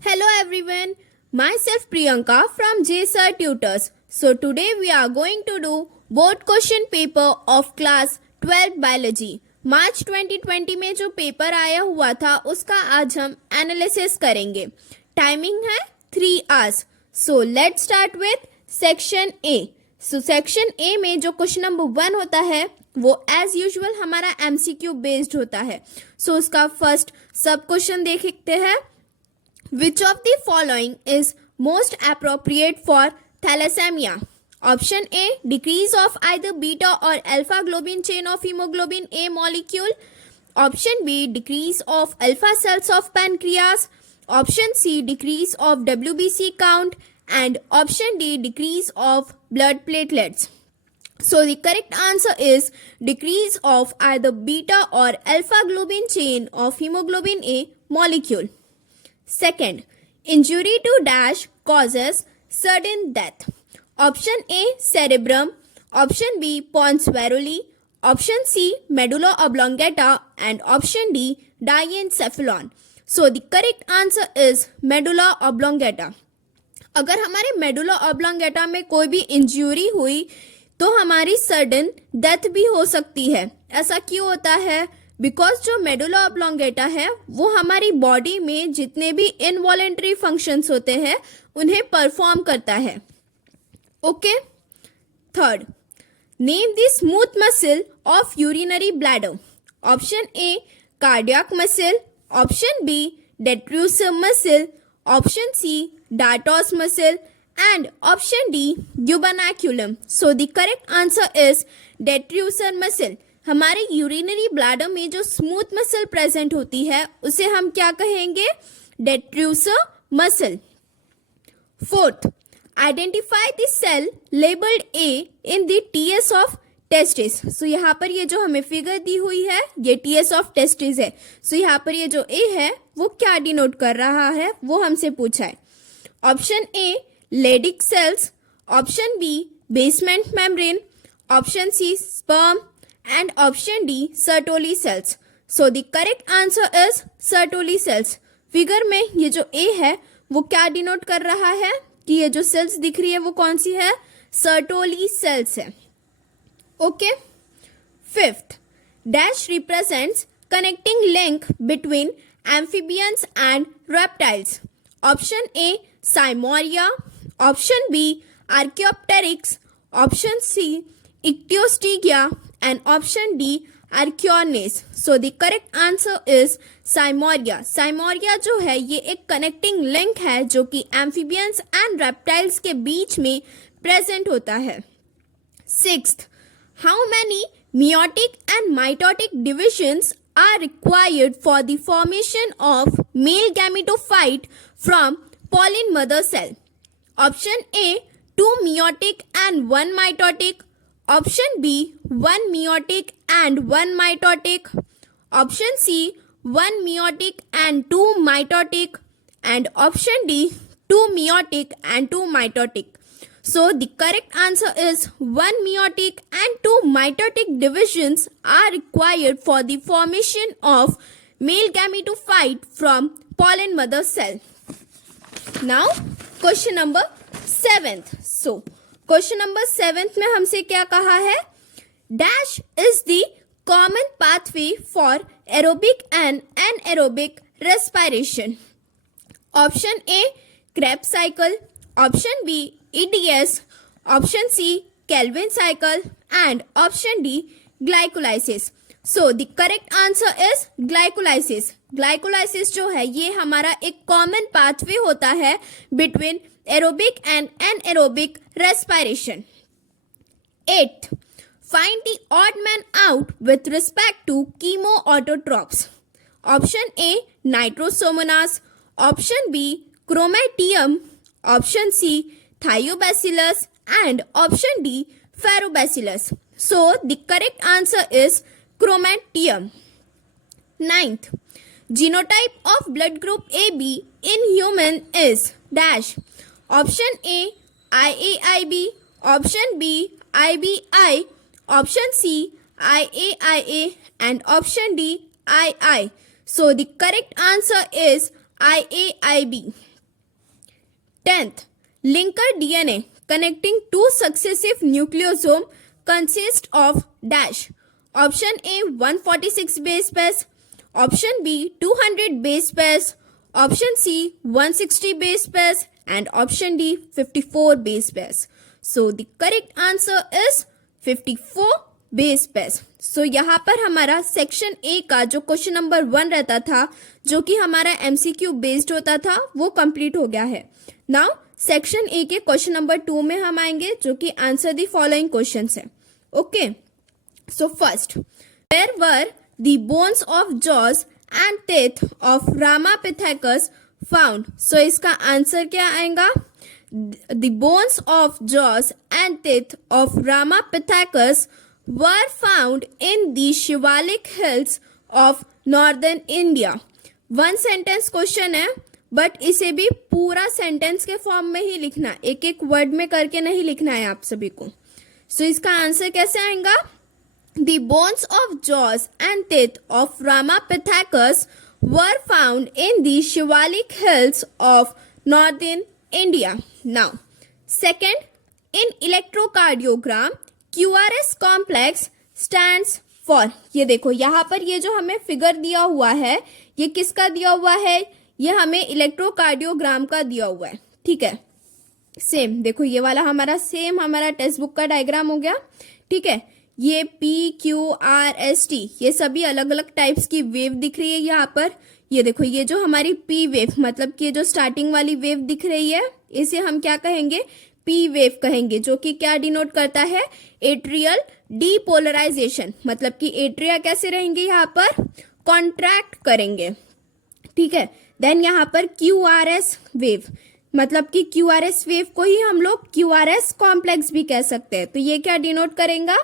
Hello everyone, myself Priyanka from JSR Tutors. So today we are going to do board question paper of class 12 biology. मार्च 2020 में जो paper आया हुआ था उसका आज हम एनालिसिस करेंगे. टाइमिंग है 3 hours. So let's start with section A. So section A में जो क्वेश्चन नंबर 1 होता है वो एज यूजुअल हमारा एमसीक्यू बेस्ड होता है. सो उसका फर्स्ट सब क्वेश्चन देखते हैं. Which of the following is most appropriate for thalassemia? Option A, decrease of either beta or alpha globin chain of hemoglobin A molecule. Option B, decrease of alpha cells of pancreas. Option C, decrease of WBC count. And option D, decrease of blood platelets. So the correct answer is decrease of either beta or alpha globin chain of hemoglobin A molecule. Second, injury to dash causes sudden death. Option A, cerebrum. Option B, pons varoli. Option C, medulla oblongata. And option D, diencephalon. So the correct answer is medulla oblongata. अगर हमारे medulla oblongata में कोई भी injury हुई तो हमारी sudden death भी हो सकती है. ऐसा क्यों होता है? बिकॉज जो मेडुला ऑब्लोंगेटा है वो हमारी बॉडी में जितने भी इनवॉलेंट्री फंक्शंस होते हैं उन्हें परफॉर्म करता है. Okay. Third, name the smooth muscle of urinary bladder. Option A, cardiac muscle. Option B, detrusor muscle. Option C, dartos muscle. And option D, gubernaculum. So the correct answer is detrusor muscle. हमारे urinary bladder में जो smooth muscle present होती है उसे हम क्या कहेंगे? Detrusor muscle. Fourth, identify the cell labelled A in the TS of testis. So यहाँ पर ये जो हमें फिगर दी हुई है ये टीएस ऑफ टेस्टिस है. सो यहाँ पर ये जो ए है वो क्या डिनोट कर रहा है वो हमसे पूछा है. Option A, Leydig cells. Option B, basement membrane. Option C, sperm. And option D, Sertoli cells. So the correct answer is Sertoli cells. Figure में ये जो A है वो क्या डिनोट कर रहा है कि ये जो सेल्स दिख रही है वो कौन सी है? Sertoli cells है. Okay. Fifth, dash represents connecting link between amphibians and reptiles. Option A, Seymouria. Option B, Archaeopteryx. Option C, Ichthyostega. And option D, Archaeornis. So the correct answer is Cymoria. Cymoria जो है ये एक connecting link है जो कि amphibians and reptiles के बीच में present होता है. Sixth, how many meiotic and mitotic divisions are required for the formation of male gametophyte from pollen mother cell? Option A, 2 meiotic and 1 mitotic. Option B, 1 meiotic and 1 mitotic. Option C, 1 meiotic and 2 mitotic. And option D, 2 meiotic and 2 mitotic. So the correct answer is 1 meiotic and 2 mitotic divisions are required for the formation of male gametophyte from pollen mother cell. Now question number 7th. So question number 7 में हमसे क्या कहा है? Dash is the common pathway for aerobic and anaerobic respiration. Option A, Krebs cycle. Option B, EDS. Option C, Calvin cycle. And option D, glycolysis. So the correct answer is glycolysis. Glycolysis जो है ये हमारा एक common pathway होता है between aerobic and anaerobic respiration. 8th, find the odd man out with respect to chemoautotrophs. Option A, Nitrosomonas. Option B, Chromatium. Option C, Thiobacillus. And option D, Ferrobacillus. So the correct answer is Chromatium. 9th, genotype of blood group AB in human is dash. Option A, IAIB. Option B, IBI. Option C, IAIA. And option D, II. So the correct answer is IAIB. 10th, linker DNA connecting two successive nucleosome consists of dash. Option A 146 base pairs, option B 200 base pairs, option C 160 base pairs, and option D 54 base pairs. So the correct answer is 54 base pairs. So यहाँ पर हमारा section A का जो question number 1 रहता था, जो कि हमारा एमसीक्यू बेस्ड होता था, वो कंप्लीट हो गया है. नाउ सेक्शन ए के क्वेश्चन नंबर 2 में हम आएंगे, जो कि आंसर द फॉलोइंग क्वेश्चंस है. Okay, so first, where were the bones of jaws and teeth of Ramapithecus found. So इसका आंसर क्या आएगा? The bones of jaws and teeth of Ramapithecus were found in the Shivalik hills of northern India. One sentence question है, but इसे भी पूरा sentence के form में ही लिखना, एक एक वर्ड में करके नहीं लिखना है आप सभी को. सो इसका आंसर कैसे आएगा? The bones of jaws and teeth of Ramapithecus were found in the Shivalik hills of northern India. Now, second, in electrocardiogram, QRS complex stands for. ये देखो यहाँ पर ये जो हमें फिगर दिया हुआ है, ये किसका दिया हुआ है? ये हमें इलेक्ट्रोकार्डियोग्राम का दिया हुआ है. ठीक है, सेम देखो ये वाला हमारा सेम हमारा टेक्स्ट बुक का डायग्राम हो गया. ठीक है, ये PQRST ये सभी अलग अलग टाइप्स की वेव दिख रही है यहाँ पर. ये देखो ये जो हमारी P वेव, मतलब कि ये जो स्टार्टिंग वाली वेव दिख रही है, इसे हम क्या कहेंगे? P वेव कहेंगे, जो कि क्या डिनोट करता है? Atrial depolarisation. मतलब कि एट्रिया कैसे रहेंगे यहाँ पर? कॉन्ट्रैक्ट करेंगे. ठीक है, देन यहाँ पर QRS वेव, मतलब कि QRS वेव को ही हम लोग QRS कॉम्प्लेक्स भी कह सकते हैं. तो ये क्या डिनोट करेगा?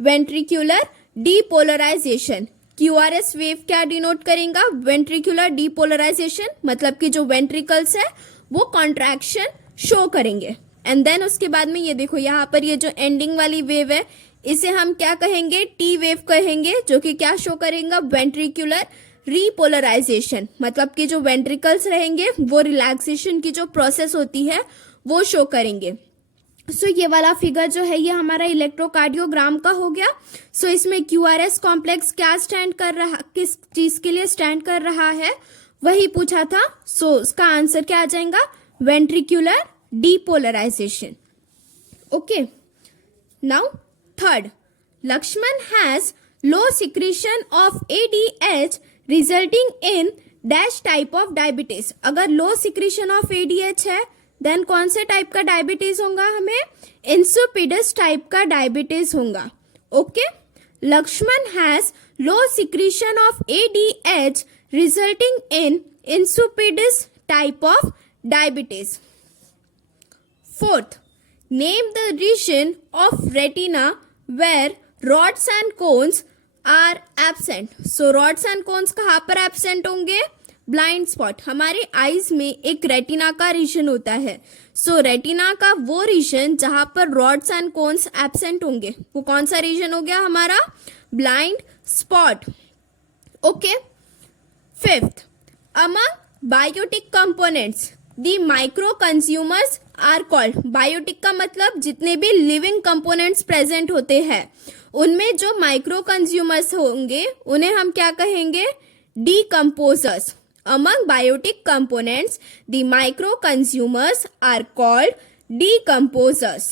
Ventricular depolarization. QRS वेव क्या डिनोट करेगा? वेंट्रिकुलर डीपोलराइजेशन, मतलब कि जो वेंट्रिकल्स है वो कॉन्ट्रैक्शन शो करेंगे. एंड देन उसके बाद में ये देखो यहाँ पर ये जो एंडिंग वाली वेव है, इसे हम क्या कहेंगे? T वेव कहेंगे, जो कि क्या शो करेगा? वेंट्रिकुलर रीपोलराइजेशन, मतलब कि जो वेंट्रिकल्स रहेंगे वो रिलैक्सेशन की जो प्रोसेस होती है वो शो करेंगे. सो ये वाला फिगर जो है ये हमारा इलेक्ट्रोकार्डियोग्राम का हो गया. सो इसमें QRS कॉम्प्लेक्स क्या स्टैंड कर रहा, किस चीज के लिए स्टैंड कर रहा है, वही पूछा था. सो उसका आंसर क्या आ जाएगा? Ventricular depolarization. Okay, now third, Lakshman has low secretion of ADH resulting in dash type of diabetes. अगर लो सिक्रीशन ऑफ ADH है, देन कौन से टाइप का डायबिटीज होगा? हमें इंसुपिडस टाइप का डायबिटीज होगा. Okay, Lakshman has low secretion of ADH resulting in insipidus type of diabetes. Fourth, name the region of retina where rods and cones are absent. So rods and cones कहाँ पर absent होंगे? Blind spot. हमारे eyes में एक retina का reason होता है. सो retina का वो रीजन जहां पर रॉड्स एंड कोन्स एब्सेंट होंगे, वो कौन सा रीजन हो गया हमारा? Blind spot. Okay, fifth, among biotic components the micro consumers are called. Biotic का मतलब जितने भी लिविंग कंपोनेंट्स प्रेजेंट होते हैं, उनमें जो माइक्रो कंज्यूमर्स होंगे उन्हें हम क्या कहेंगे? Decomposers. Among biotic components, the micro consumers are called decomposers.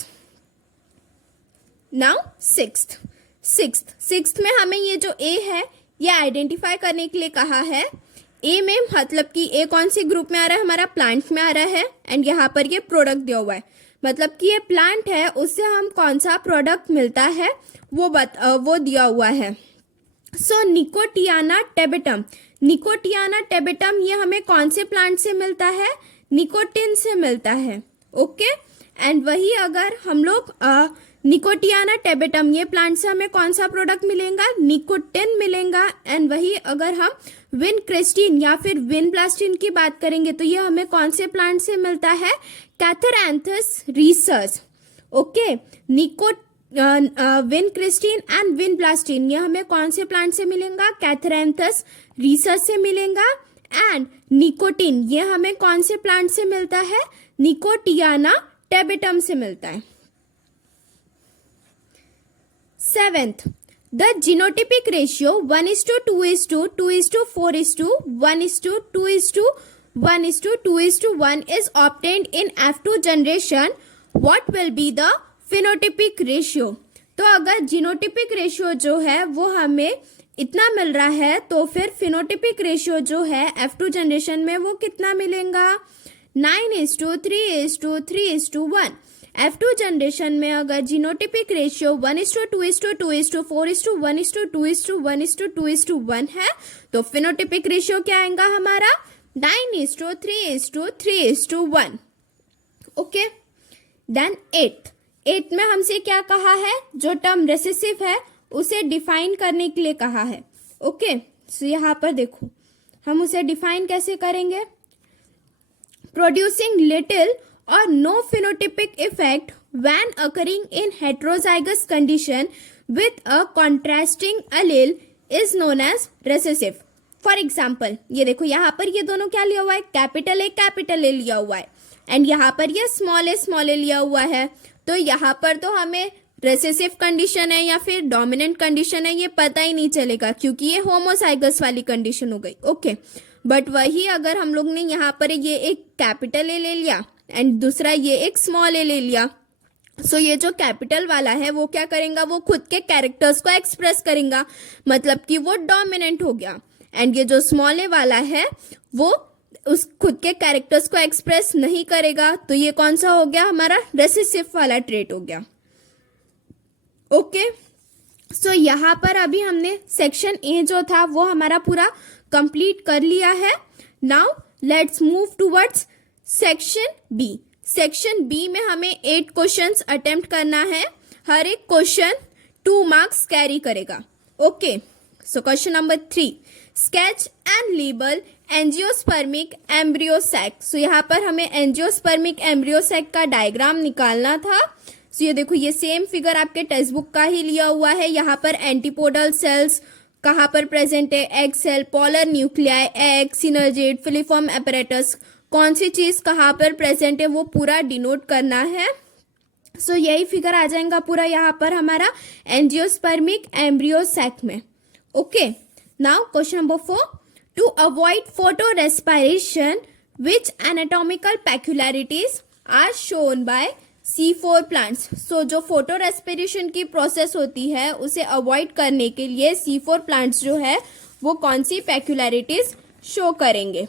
Now sixth में हमें ये जो A है ये आइडेंटिफाई करने के लिए कहा है. A में मतलब कि A कौन सी ग्रुप में आ रहा है? हमारा प्लांट में आ रहा है. एंड यहाँ पर ये प्रोडक्ट दिया हुआ है, मतलब कि ये प्लांट है, उससे हम कौन सा प्रोडक्ट मिलता है वो दिया हुआ है. सो निकोटियाना टेबेटम. निकोटियाना टेबेटम ये हमें कौन से प्लांट से मिलता है? निकोटिन से मिलता है. ओके, एंड वही अगर हम लोग निकोटियाना टेबेटम ये प्लांट से हमें कौन सा प्रोडक्ट मिलेगा? निकोटिन मिलेगा. एंड वही अगर हम विनक्रेस्टिन या फिर विनब्लास्टिन की बात करेंगे तो ये हमें कौन से प्लांट से मिलता है? कैथरैंथस रीसर्च. ओके, विनक्रेस्टिन एंड विनब्लास्टिन ये हमें कौन से प्लांट से मिलेगा? कैथरैंथस रीसर्च से मिलेगा. एंड निकोटीन, ये हमें कौन से प्लांट से मिलता है? निकोटियाना टेबेटम से मिलता है। 7th, the genotypic ratio 1:2:2:4:1:2:1:2:1 is obtained in F2 generation. What will be the phenotypic ratio? तो अगर जीनोटिपिक रेशियो जो है वो हमें इतना मिल रहा है तो फिर फिनोटिपिक रेशियो जो है F2 जनरेशन में वो कितना मिलेगा? 9:3:3:1। F2 जनरेशन में अगर जीनोटिपिक रेशियो 1:2:2:4:1:2:1:2:1 है तो फिनोटिपिक रेशियो क्या आएगा हमारा? 9:3:3:1। ओके, देन 8th में हमसे क्या कहा है? जो टर्म रेसेसिव है उसे डिफाइन करने के लिए कहा है। ओके, सो यहाँ पर देखो हम उसे डिफाइन कैसे करेंगे? Producing little or no phenotypic effect when occurring in heterozygous condition with a contrasting allele is known as recessive. For example, ये देखो यहाँ पर ये दोनों क्या लिया हुआ है? कैपिटल ए लिया हुआ है एंड यहाँ पर ये स्मॉल ए लिया हुआ है। तो यहाँ पर तो हमें रेसेसिव कंडीशन है या फिर डोमिनेंट कंडीशन है ये पता ही नहीं चलेगा क्योंकि ये होमोसाइगस वाली कंडीशन हो गई। ओके, बट वही अगर हम लोग ने यहाँ पर ये एक कैपिटल ए ले लिया एंड दूसरा ये एक स्मॉल ए ले लिया, सो ये जो कैपिटल वाला है वो क्या करेगा? वो खुद के कैरेक्टर्स को एक्सप्रेस करेगा, मतलब कि वो डोमिनेंट हो गया। एंड ये जो स्मॉल ए वाला है वो उस खुद के कैरेक्टर्स को एक्सप्रेस नहीं करेगा, तो ये कौन सा हो गया? हमारा रेसेसिव वाला ट्रेट हो गया। ओके, सो यहाँ पर अभी हमने सेक्शन ए जो था वो हमारा पूरा कंप्लीट कर लिया है। Now let's move towards section B. Section B में हमें 8 क्वेश्चंस अटेम्प्ट करना है। हर एक क्वेश्चन 2 मार्क्स कैरी करेगा। Okay, so question number 3, sketch and label angiospermic embryo sac. So यहाँ पर हमें एंजियोस्पर्मिक एम्ब्रियो सैक का डायग्राम निकालना था। सो ये देखो ये सेम फिगर आपके टेक्स्ट बुक का ही लिया हुआ है। यहाँ पर एंटीपोडल सेल्स कहाँ पर प्रेजेंट है? Egg cell, polar nuclei, egg, synergid, filiform apparatus, कौन सी चीज कहाँ पर प्रेजेंट है वो पूरा डिनोट करना है। सो यही फिगर आ जाएगा पूरा यहाँ पर हमारा एंजियोस्पर्मिक एम्ब्रियो सैक में। Okay, now question number 4, to avoid photo respiration which anatomical peculiarities are shown by C4 plants. So जो फोटो रेस्पिरेशन की प्रोसेस होती है उसे अवॉइड करने के लिए C4 प्लांट्स जो है वो कौन सी पेक्युलरिटीज शो करेंगे,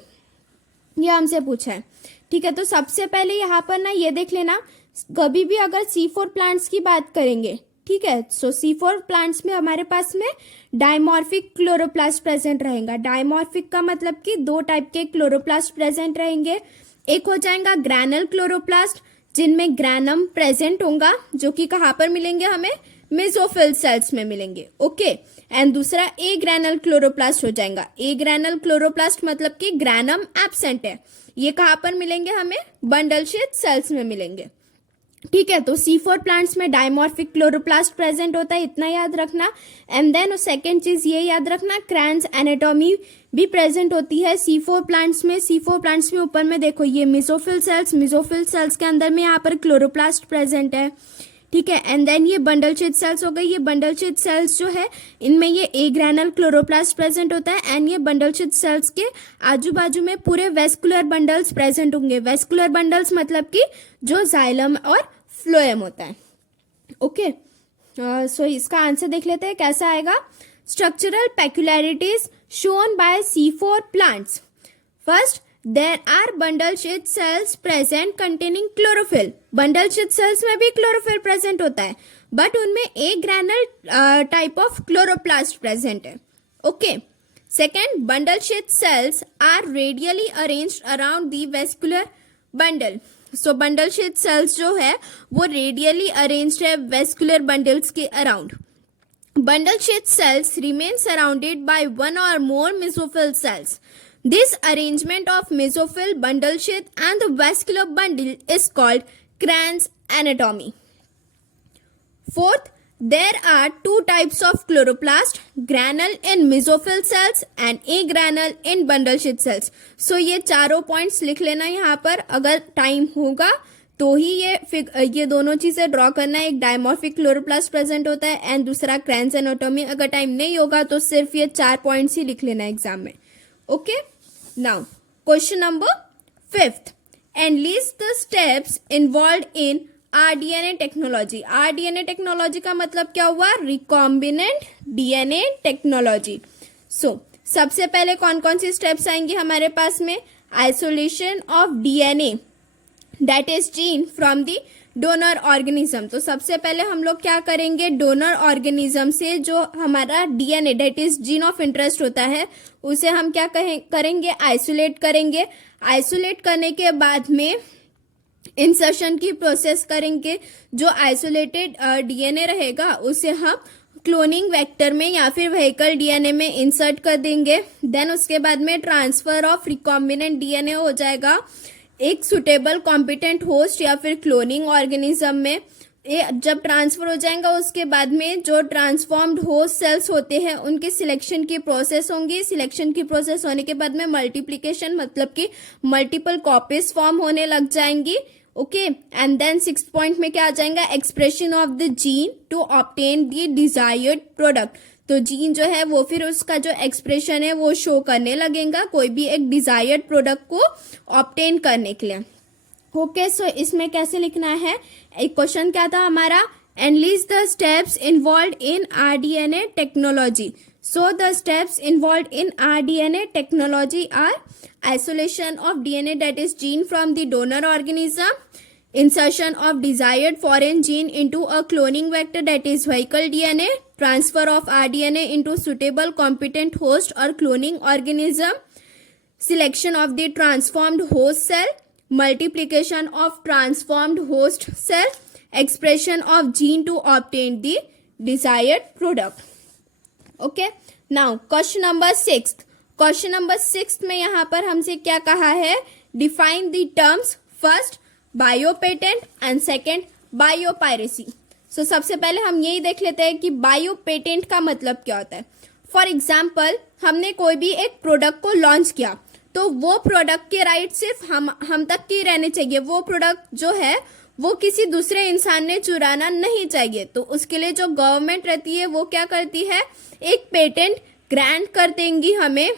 ये हमसे पूछा है। ठीक है, तो सबसे पहले यहाँ पर ना ये देख लेना, कभी भी अगर C4 प्लांट्स की बात करेंगे, ठीक है, सो C4 प्लांट्स में हमारे पास में डायमॉर्फिक क्लोरोप्लास्ट प्रेजेंट रहेगा। डायमॉर्फिक का मतलब कि 2 टाइप के क्लोरोप्लास्ट प्रेजेंट रहेंगे। एक हो जाएगा ग्रैनल क्लोरोप्लास्ट जिनमें ग्रैनम प्रेजेंट होगा, जो कि कहाँ पर मिलेंगे? हमें मेसोफिल सेल्स में मिलेंगे। ओके, एंड दूसरा ए ग्रैनल क्लोरोप्लास्ट हो जाएगा। ए ग्रैनल क्लोरोप्लास्ट मतलब कि ग्रैनम एब्सेंट है, ये कहाँ पर मिलेंगे? हमें बंडल शीथ सेल्स में मिलेंगे। ठीक है, तो C4 प्लांट्स में डायमॉर्फिक क्लोरोप्लास्ट प्रेजेंट होता है, इतना याद रखना। एंड देन सेकेंड चीज ये याद रखना, क्रैंस एनाटॉमी भी प्रेजेंट होती है C4 प्लांट्स में। C4 प्लांट्स में ऊपर में देखो ये मेसोफिल सेल्स के अंदर में यहाँ पर क्लोरोप्लास्ट प्रेजेंट है। ठीक है, एंड देन ये बंडल शीथ सेल्स हो गई। ये बंडल शीथ सेल्स जो है इनमें ये ए ग्रैनल क्लोरोप्लास्ट प्रेजेंट होता है एंड ये बंडल शीथ सेल्स के आजू बाजू में पूरे वेस्कुलर बंडल्स प्रेजेंट होंगे। वेस्कुलर बंडल्स मतलब कि जो जाइलम और फ्लोएम होता है। ओके, सो इसका आंसर देख लेते हैं कैसा आएगा। Structural peculiarities shown by C4 plants. First, there are bundle sheath cells present containing chlorophyll. Bundle sheath cells में भी क्लोरोफिल प्रेजेंट होता है बट उनमें एक granal type of chloroplast present है। Okay, second, bundle sheath cells are radially arranged around the vascular bundle. So bundle sheath cells जो है वो रेडियली अरेंज्ड है वेस्कुलर बंडल्स के around. Bundle sheath cells remain surrounded by 1 or more mesophyll cells. This arrangement of mesophyll, bundle sheath and the vascular bundle is called Kranz anatomy. Fourth, There are two types of chloroplast, granule in mesophyll cells and agranule in bundle sheath cells. So ये चारों points लिख लेना यहाँ पर, अगर time होगा तो ही ये दोनों चीजें ड्रॉ करना है. एक डायमॉर्फिक क्लोरोप्लास्ट प्रेजेंट होता है एंड दूसरा क्रैन्स एनाटॉमी. अगर टाइम नहीं होगा तो सिर्फ ये 4 पॉइंट्स ही लिख लेना एग्जाम में. Okay, now question number 5th. Analyst the steps involve in rDNA technology. RDNA technology का मतलब क्या हुआ? Recombinant DNA technology. सो सबसे पहले कौन कौन सी स्टेप्स आएंगी हमारे पास में? Isolation of DNA that is gene from the donor organism. तो सबसे पहले हम लोग क्या करेंगे? डोनर ऑर्गेनिज्म से जो हमारा DNA that is gene of interest होता है उसे हम क्या करेंगे? आइसोलेट करेंगे. आइसोलेट करने के बाद में इंसर्शन की प्रोसेस करेंगे. जो आइसोलेटेड डीएनए रहेगा उसे हम क्लोनिंग वेक्टर में या फिर व्हीकल डीएनए में इंसर्ट कर देंगे. देन उसके बाद में ट्रांसफर ऑफ रिकॉम्बिनेंट डीएनए हो जाएगा एक सुटेबल कॉम्पिटेंट होस्ट या फिर क्लोनिंग ऑर्गेनिज्म में. जब ट्रांसफर हो जाएगा उसके बाद में जो ट्रांसफॉर्म्ड होस्ट सेल्स होते हैं उनके सिलेक्शन की प्रोसेस होंगी. सिलेक्शन की प्रोसेस होने के बाद में मल्टीप्लिकेशन मतलब कि मल्टीपल कॉपीज फॉर्म होने लग जाएंगी. Okay, and then 6th point में क्या आ जाएगा? Expression of the gene to obtain the desired product. तो जीन जो है वो फिर उसका जो एक्सप्रेशन है वो शो करने लगेगा कोई भी एक डिजायर्ड प्रोडक्ट को ऑब्टेन करने के लिए. ओके, सो इसमें कैसे लिखना है? एक क्वेश्चन क्या था हमारा? Analyst the steps involve in rDNA technology. So the steps involved in rDNA technology are isolation of DNA that is gene from the donor organism, insertion of desired foreign gene into a cloning vector that is vehicle DNA, transfer of rDNA into suitable competent host or cloning organism, selection of the transformed host cell, multiplication of transformed host cell, expression of gene to obtain the desired product. Okay, now question number 6. Question number 6 में यहाँ पर हमसे क्या कहा है? Define the terms. First bio patent and second bio piracy. So सबसे पहले हम यही देख लेते हैं कि बायो पेटेंट का मतलब क्या होता है. फॉर एग्जाम्पल हमने कोई भी एक प्रोडक्ट को लॉन्च किया तो वो प्रोडक्ट के राइट सिर्फ हम तक के रहने चाहिए. वो प्रोडक्ट जो है वो किसी दूसरे इंसान ने चुराना नहीं चाहिए. तो उसके लिए जो गवर्नमेंट रहती है वो क्या करती है? एक पेटेंट ग्रांट कर देंगी हमें,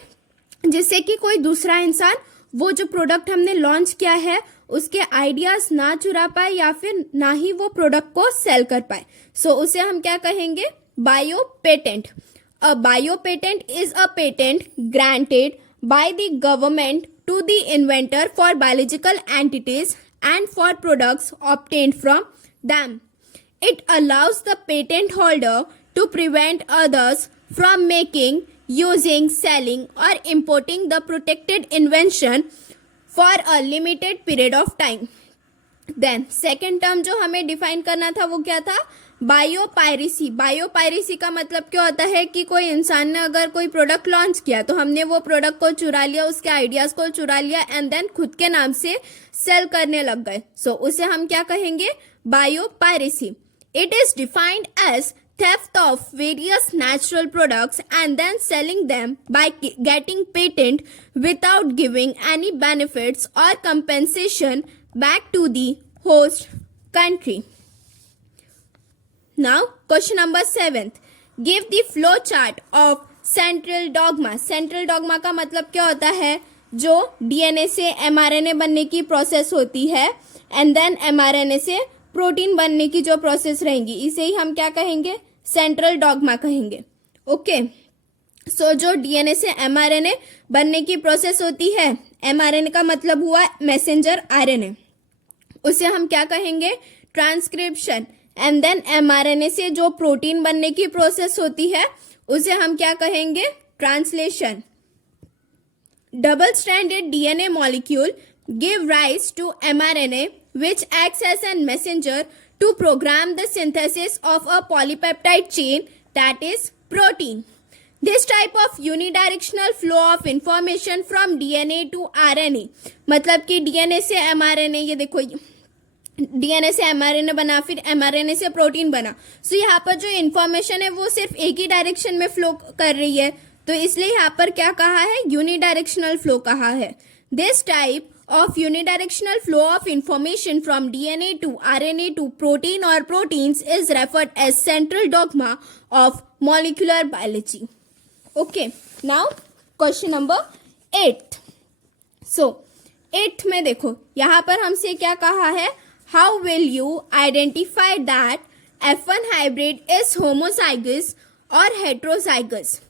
जिससे कि कोई दूसरा इंसान वो जो प्रोडक्ट हमने लॉन्च किया है उसके आइडियाज ना चुरा पाए या फिर ना ही वो प्रोडक्ट को सेल कर पाए. सो उसे हम क्या कहेंगे? Biopatent. A biopatent is a patent granted by the government to the inventor for biological entities and for products obtained from them. It allows the patent holder to prevent others from making, using, selling or importing the protected invention for a limited period of time. Then second term जो हमें define करना था वो क्या था? Bio piracy. Bio piracy का मतलब क्या होता है कि कोई इंसान ने अगर कोई प्रोडक्ट लॉन्च किया तो हमने वो प्रोडक्ट को चुरा लिया, उसके आइडियाज को चुरा लिया एंड देन खुद के नाम से सेल करने लग गए. सो उसे हम क्या कहेंगे? Biopiracy. It is defined as theft of various natural products and then selling them by getting patent without giving any benefits or compensation back to the host country. Now, question number 7th. Give the flow chart of central dogma. Central dogma का मतलब क्या होता है? जो DNA से mRNA बनने की process होती है एंड देन एमआरएनए से प्रोटीन बनने की जो प्रोसेस रहेंगी इसे ही हम क्या कहेंगे? सेंट्रल डॉगमा कहेंगे. ओके, सो जो डीएनए से एमआरएनए बनने की प्रोसेस होती है, एमआरएनए का मतलब हुआ मैसेंजर आरएनए, उसे हम क्या कहेंगे? ट्रांसक्रिप्शन. एंड देन एमआरएनए से जो प्रोटीन बनने की प्रोसेस होती है उसे हम क्या कहेंगे? Translation. Double stranded DNA molecule give rise to mRNA which acts as a messenger to program the synthesis of a polypeptide chain that is protein. This type of unidirectional flow of information from DNA to RNA, मतलब कि DNA से mRNA, ये देखो DNA से mRNA बना, फिर mRNA से protein बना। सो यहाँ पर जो इन्फॉर्मेशन है वो सिर्फ एक ही डायरेक्शन में फ्लो कर रही है, तो इसलिए यहाँ पर क्या कहा है, यूनिडायरेक्शनल फ्लो कहा है। This type of unidirectional flow of information from DNA to RNA to protein or proteins is referred as central dogma of molecular biology. Okay, now question number 8. So 8 में देखो यहाँ पर हमसे क्या कहा है, how will you identify that F1 hybrid is homozygous or heterozygous?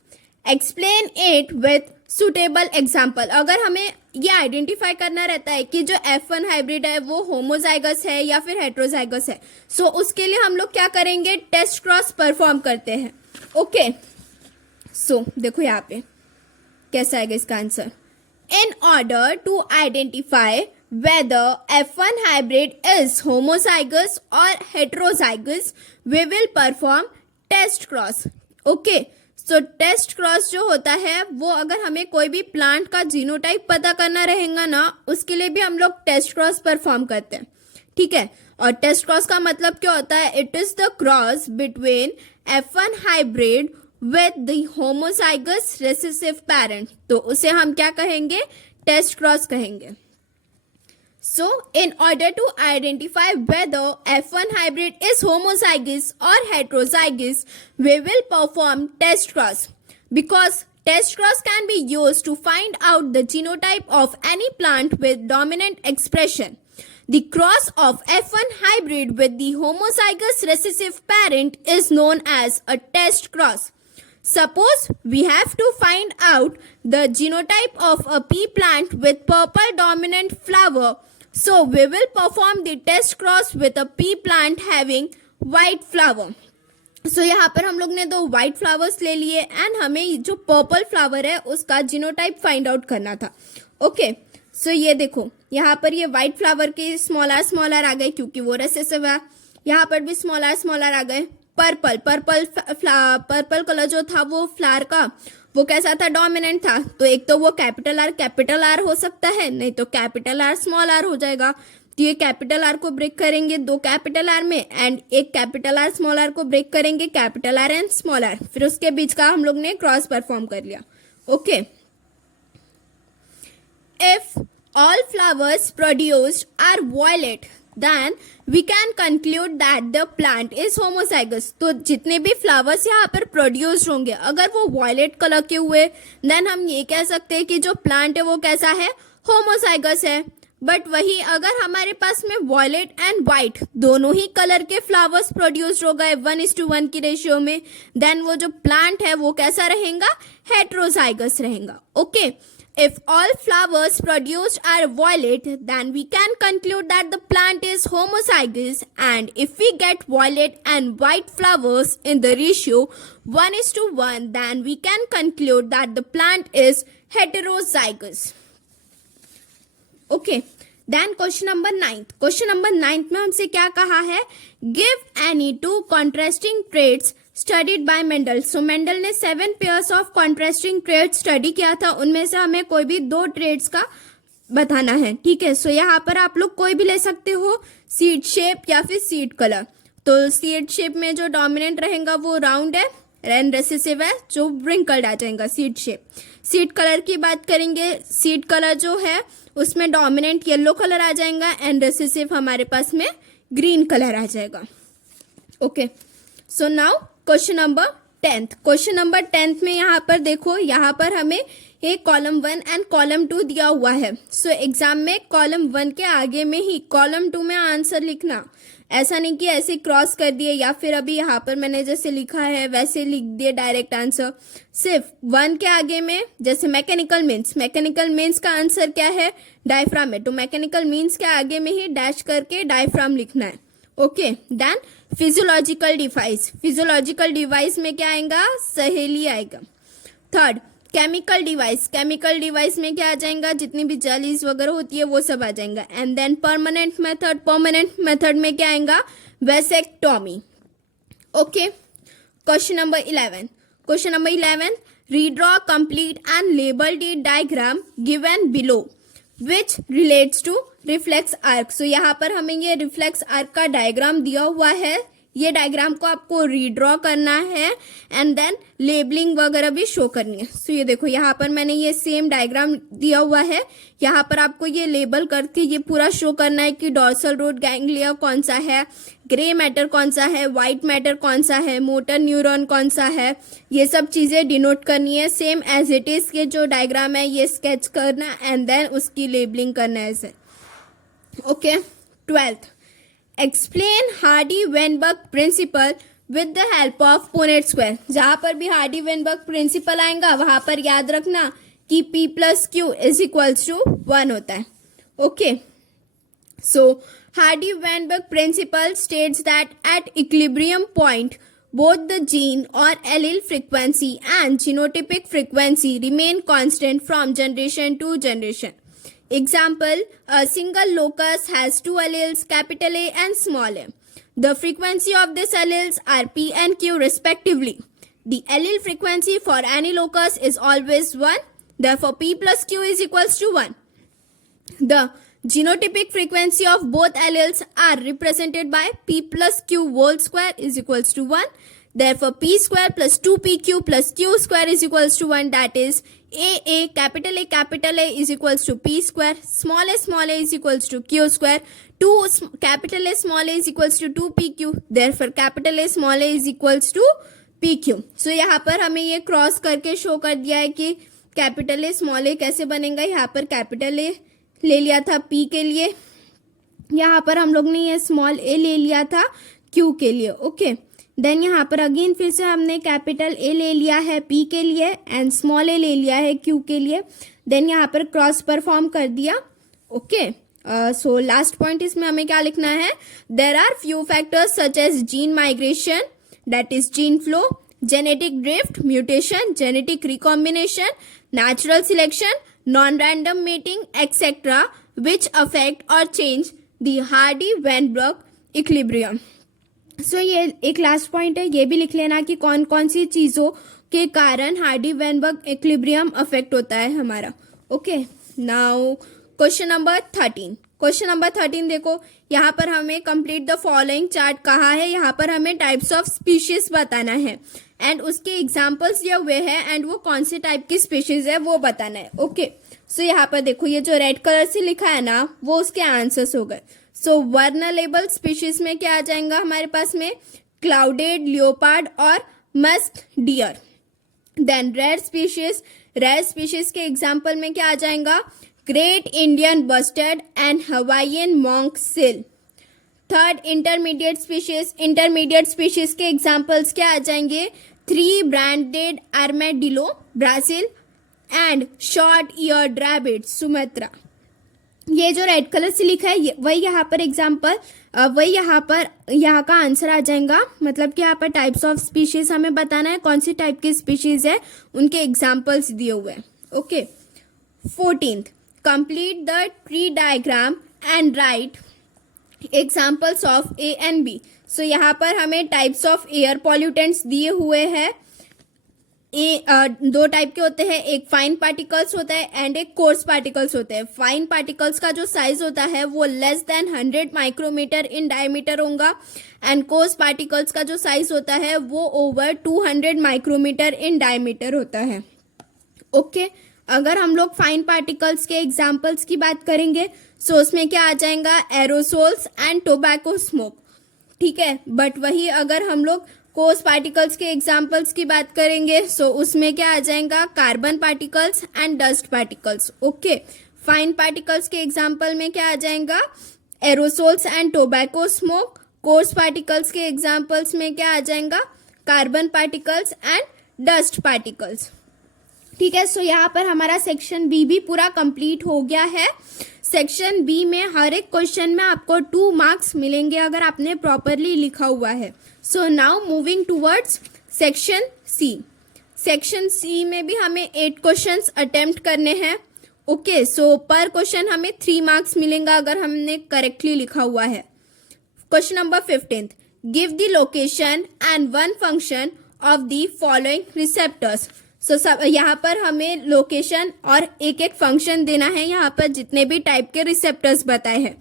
Explain it with suitable example. अगर हमें ये आइडेंटिफाई करना रहता है कि जो F1 हाइब्रिड है वो होमोजाइगस है या फिर हेट्रोजाइगस है, सो उसके लिए हम लोग क्या करेंगे, टेस्ट क्रॉस परफॉर्म करते हैं। ओके, सो देखो यहाँ पे कैसा आएगा इसका answer. In order to identify whether F1 hybrid is homozygous और heterozygous we will perform test cross. Okay, so test cross जो होता है वो अगर हमें कोई भी प्लांट का जीनोटाइप पता करना रहेगा ना, उसके लिए भी हम लोग टेस्ट क्रॉस परफॉर्म करते हैं, ठीक है। और टेस्ट क्रॉस का मतलब क्या होता है, it is the cross between F1 hybrid with the homozygous recessive parent, तो उसे हम क्या कहेंगे, टेस्ट क्रॉस कहेंगे। So, in order to identify whether F1 hybrid is homozygous or heterozygous, we will perform test cross. Because test cross can be used to find out the genotype of any plant with dominant expression. The cross of F1 hybrid with the homozygous recessive parent is known as a test cross. Suppose we have to find out the genotype of a pea plant with purple dominant flower. So we will perform the test cross with a pea plant having white flower. So यहाँ पर हम लोग ने दो white flowers ले लिए and हमें जो पर्पल फ्लावर है उसका जीनोटाइप फाइंड आउट करना था। ओके, सो ये देखो यहाँ पर ये white फ्लावर के स्मॉलर आ गए क्योंकि वो रेसेसिव है, यहाँ पर भी स्मॉलर आ गए। पर्पल कलर जो था वो फ्लावर का वो कैसा था, डोमिनेंट था, तो एक तो वो कैपिटल आर हो सकता है, नहीं तो कैपिटल आर स्मॉल आर हो जाएगा। तो ये कैपिटल आर को ब्रेक करेंगे दो कैपिटल आर में एंड एक कैपिटल आर स्मॉल आर को ब्रेक करेंगे capital R and small R, फिर उसके बीच का हम लोग ने क्रॉस परफॉर्म कर लिया। Okay, if all flowers produced are violet then we can conclude that the plant is homozygous. तो जितने भी फ्लावर्स यहाँ पर प्रोड्यूस होंगे अगर वो वायलेट कलर के हुए देन हम ये कह सकते हैं कि जो प्लांट है वो कैसा है, होमोजाइगस है। बट वही अगर हमारे पास में वायलेट एंड वाइट दोनों ही कलर के फ्लावर्स प्रोड्यूस हो गए 1:1 की रेशियो में, देन वो जो प्लांट है वो कैसा रहेगा, हेट्रोजाइगस रहेगा। Okay, if all flowers produced are violet, then we can conclude that the plant is homozygous, and if we get violet and white flowers in the ratio 1:1, then we can conclude that the plant is heterozygous. Okay, then question number 9. Question number 9 में हमसे क्या कहा है, give any two contrasting traits studied by Mendel. So Mendel ने 7 pairs of contrasting traits study किया था, उनमें से हमें कोई भी 2 ट्रेड्स का बताना है, ठीक है। सो यहाँ पर आप लोग कोई भी ले सकते हो, सीड शेप या फिर सीड कलर। तो सीड शेप में जो डोमिनेंट रहेगा वो राउंड है एंड रेसेसिव है, जो व्रिंकल्ड आ जाएगा सीड शेप। सीड कलर की बात करेंगे, सीड कलर जो है उसमें डोमिनेंट येलो कलर आ जाएगा एंड रेसेसिव हमारे पास में ग्रीन कलर आ जाएगा। Okay, so now question number 10th। Question number 10th में यहाँ पर देखो, यहाँ पर हमें एक कॉलम 1 एंड कॉलम 2 दिया हुआ है। सो एग्जाम में कॉलम 1 के आगे में ही कॉलम 2 में आंसर लिखना, ऐसा नहीं कि ऐसे क्रॉस कर दिए या फिर अभी यहाँ पर मैंने जैसे लिखा है वैसे लिख दिए डायरेक्ट आंसर। सिर्फ 1 के आगे में जैसे मैकेनिकल मीन्स का आंसर क्या है, डायफ्राम है, तो मैकेनिकल मीन्स के आगे में ही डैश करके डायफ्राम लिखना है। ओके, देन फिजियोलॉजिकल डिवाइस में क्या आएगा, सहेली आएगा। थर्ड, केमिकल डिवाइस में क्या आ जाएगा, जितनी भी जेलीज वगैरह होती है वो सब आ जाएगा। एंड देन परमानेंट मेथड में क्या आएगा, vasectomy. Okay, question number 11, redraw complete and label the diagram given below which relates to reflex arc. So यहाँ पर हमें ये रिफ्लेक्स आर्क का डायग्राम दिया हुआ है, ये डायग्राम को आपको रीड्रॉ करना है एंड देन लेबलिंग वगैरह भी शो करनी है। सो ये देखो यहाँ पर मैंने ये सेम डायग्राम दिया हुआ है, यहाँ पर आपको ये लेबल करके ये पूरा शो करना है कि डॉर्सल रूट गैंग्लिया कौन सा है, ग्रे मैटर कौन सा है, व्हाइट मैटर कौन सा है, मोटर न्यूरॉन कौन सा है, ये सब चीज़ें डिनोट करनी है सेम एज इट इज़। के जो डायग्राम है ये स्केच करना एंड देन उसकी लेबलिंग करना है ऐसे। Okay, 12th, explain Hardy-Weinberg principle with the help of Punnett square. जहां पर भी हार्डी-वेनबर्ग प्रिंसिपल आएगा वहां पर याद रखना कि P plus q is equals to 1 होता है। Okay, so Hardy-Weinberg principle states that at equilibrium point both the gene or allele frequency and genotypic frequency remain constant from generation to generation. Example, a single locus has two alleles, capital A and small a. The frequency of these alleles are P and Q respectively. The allele frequency for any locus is always 1. Therefore, P plus Q is equals to 1. The genotypic frequency of both alleles are represented by P plus Q whole square is equals to 1. Therefore, P square plus 2PQ plus Q square is equals to 1. That is, A capital A is equals to P square. Small a is equals to Q square. 2 capital A small a is equals to 2PQ. Therefore, capital A small a is equals to PQ. So, यहाँ पर हमें ये cross करके show कर दिया है कि capital A small ए कैसे बनेगा। यहाँ पर कैपिटल ए ले लिया था P के लिए, यहाँ पर हम लोग ने ये स्मॉल ए ले लिया था Q के लिए। ओके, देन यहाँ पर अगेन फिर से हमने कैपिटल ए ले लिया है P के लिए एंड स्मॉल ए ले लिया है Q के लिए। देन यहाँ पर क्रॉस परफॉर्म कर दिया। ओके, सो लास्ट पॉइंट इसमें हमें क्या लिखना है, there are few factors such as gene migration, that is gene flow, genetic drift, mutation, genetic recombination, natural selection, non-random mating, etc., which affect or change the Hardy-Weinberg equilibrium. So ये एक last point है, ये भी लिख लेना कि कौन कौन सी चीज़ों के कारण हार्डी-वेनबर्ग इक्विलिब्रियम अफेक्ट होता है हमारा। Okay, now question number 13। Question number 13 देखो, यहाँ पर हमें कंप्लीट द फॉलोइंग चार्ट कहा है, यहाँ पर हमें टाइप्स ऑफ स्पीशीज बताना है एंड उसके एग्जाम्पल्स दिए हुए हैं एंड वो कौन से टाइप की स्पीशीज है वो बताना है। ओके, सो यहाँ पर देखो ये जो रेड कलर से लिखा है ना वो उसके आंसर्स हो गए। सो वर्नरेबल स्पीशीज में क्या आ जाएगा हमारे पास में, क्लाउडेड, लियोपार्ड और musk deer. Then rare species के एग्जाम्पल में क्या आ जाएगा, great Indian bustard and Hawaiian monk seal. Third, intermediate species के एग्जाम्पल्स क्या आ जाएंगे, 3 branded armadillo Brazil and short eared rabbit Sumatra. ये जो रेड कलर से लिखा है वही यहाँ पर एग्जाम्पल, वही यहाँ का आंसर आ जाएगा। मतलब कि यहाँ पर टाइप्स ऑफ स्पीशीज हमें बताना है, कौन सी टाइप की स्पीशीज है, उनके एग्जाम्पल्स दिए हुए हैं। Okay, 14th, complete the tree diagram and right examples of A and B। सो यहाँ पर हमें टाइप्स ऑफ एयर पॉल्यूटेंट्स दिए हुए हैं। दो टाइप के होते हैं, एक फाइन पार्टिकल्स होता है एंड एक कोर्स पार्टिकल्स होते हैं। फाइन पार्टिकल्स का जो साइज होता है वो less than 100 micrometre in diameter होगा एंड कोर्स पार्टिकल्स का जो साइज होता है वो ओवर 200 माइक्रोमीटर इन डायमीटर होता है। ओके, अगर हम लोग फाइन पार्टिकल्स के एग्जाम्पल्स की बात करेंगे सो उसमें क्या आ जाएगा, एरोसोल्स एंड टोबैको स्मोक। ठीक है, बट वही अगर हम लोग कोर्स पार्टिकल्स के एग्जाम्पल्स की बात करेंगे सो उसमें क्या आ जाएगा, carbon particles and dust particles. Okay, fine particles के एग्जाम्पल में क्या आ जाएगा, aerosols and tobacco smoke. Course particles के एग्जाम्पल्स में क्या आ जाएगा, carbon particles and dust particles. ठीक है, सो यहाँ पर हमारा सेक्शन बी भी पूरा कंप्लीट हो गया है। सेक्शन बी में हर एक क्वेश्चन में आपको 2 मार्क्स मिलेंगे अगर आपने प्रॉपरली लिखा हुआ है। So now moving towards section C. Section C में भी हमें 8 क्वेश्चंस अटेम्प्ट करने हैं। ओके, सो पर क्वेश्चन हमें 3 मार्क्स मिलेंगे अगर हमने करेक्टली लिखा हुआ है। Question number 15, give the location and 1 function of the following receptors. So सब यहाँ पर हमें लोकेशन और एक एक फंक्शन देना है यहाँ पर जितने भी टाइप के रिसेप्टर्स बताए हैं।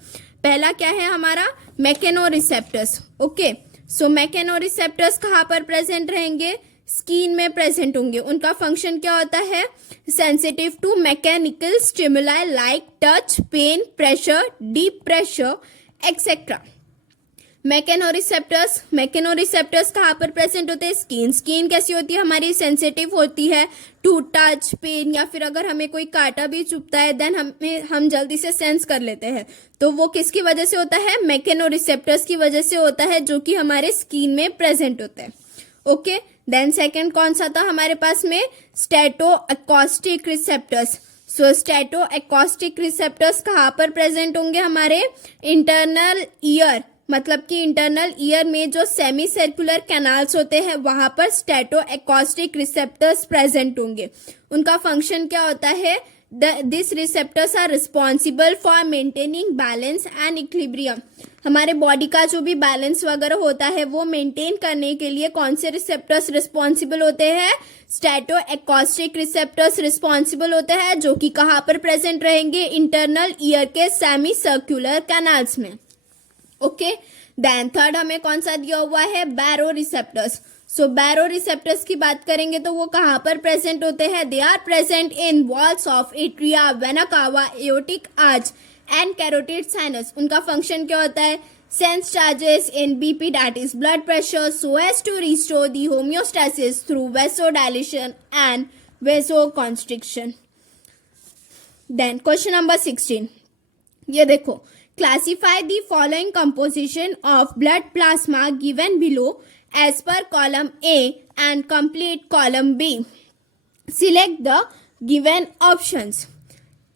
पहला क्या है हमारा मैकेनो रिसेप्टर्स। ओके, सो मैकेनो रिसेप्टर्स कहाँ पर प्रेजेंट रहेंगे, स्किन में प्रेजेंट होंगे। उनका फंक्शन क्या होता है, sensitive to mechanical stimuli like touch, pain, pressure, deep pressure etcetera. Mechanoreceptors कहाँ पर प्रेजेंट होते हैं, स्किन कैसी होती है हमारी, सेंसिटिव होती है टू टच, पेन, या फिर अगर हमें कोई कांटा भी चुभता है देन हम जल्दी से सेंस कर लेते हैं। तो वो किसकी वजह से होता है, मैकेनोरिसेप्टर्स की वजह से होता है जो कि हमारे स्किन में प्रेजेंट होता है। ओके, देन सेकेंड कौन सा था हमारे पास में, स्टेटो एकॉस्टिक रिसेप्टर्स। सो स्टेटो एकॉस्टिक रिसेप्टर्स कहाँ पर प्रेजेंट होंगे, हमारे इंटरनल ईयर, मतलब कि इंटरनल ईयर में जो सेमी सर्कुलर कैनाल्स होते हैं वहां पर स्टेटो एकॉस्टिक रिसेप्टर्स प्रेजेंट होंगे। उनका फंक्शन क्या होता है, this receptors are responsible for maintaining balance and equilibrium. हमारे बॉडी का जो भी बैलेंस वगैरह होता है वो मेंटेन करने के लिए कौन से रिसेप्टर्स रिस्पॉन्सिबल होते हैं, स्टेटो एकॉस्टिक रिसेप्टर्स रिस्पॉन्सिबल होते हैं, जो कि कहाँ पर प्रेजेंट रहेंगे, इंटरनल ईयर के सेमी सर्कुलर कैनाल्स में। ओके, देन थर्ड हमें कौन सा दिया हुआ है, बैरो रिसेप्टर्स। सो बैरो रिसेप्टर्स की बात करेंगे तो वो कहाँ पर प्रेजेंट होते हैं, they are present in walls of atria, vena cava, aortic arch and carotid sinus. उनका फंक्शन क्या होता है, sense changes in BP that is blood pressure so as to restore the homeostasis through vasodilation and vasoconstriction. Then question number 16, ये देखो, classify the following composition of blood plasma given below as per column A and complete column B. Select the given options.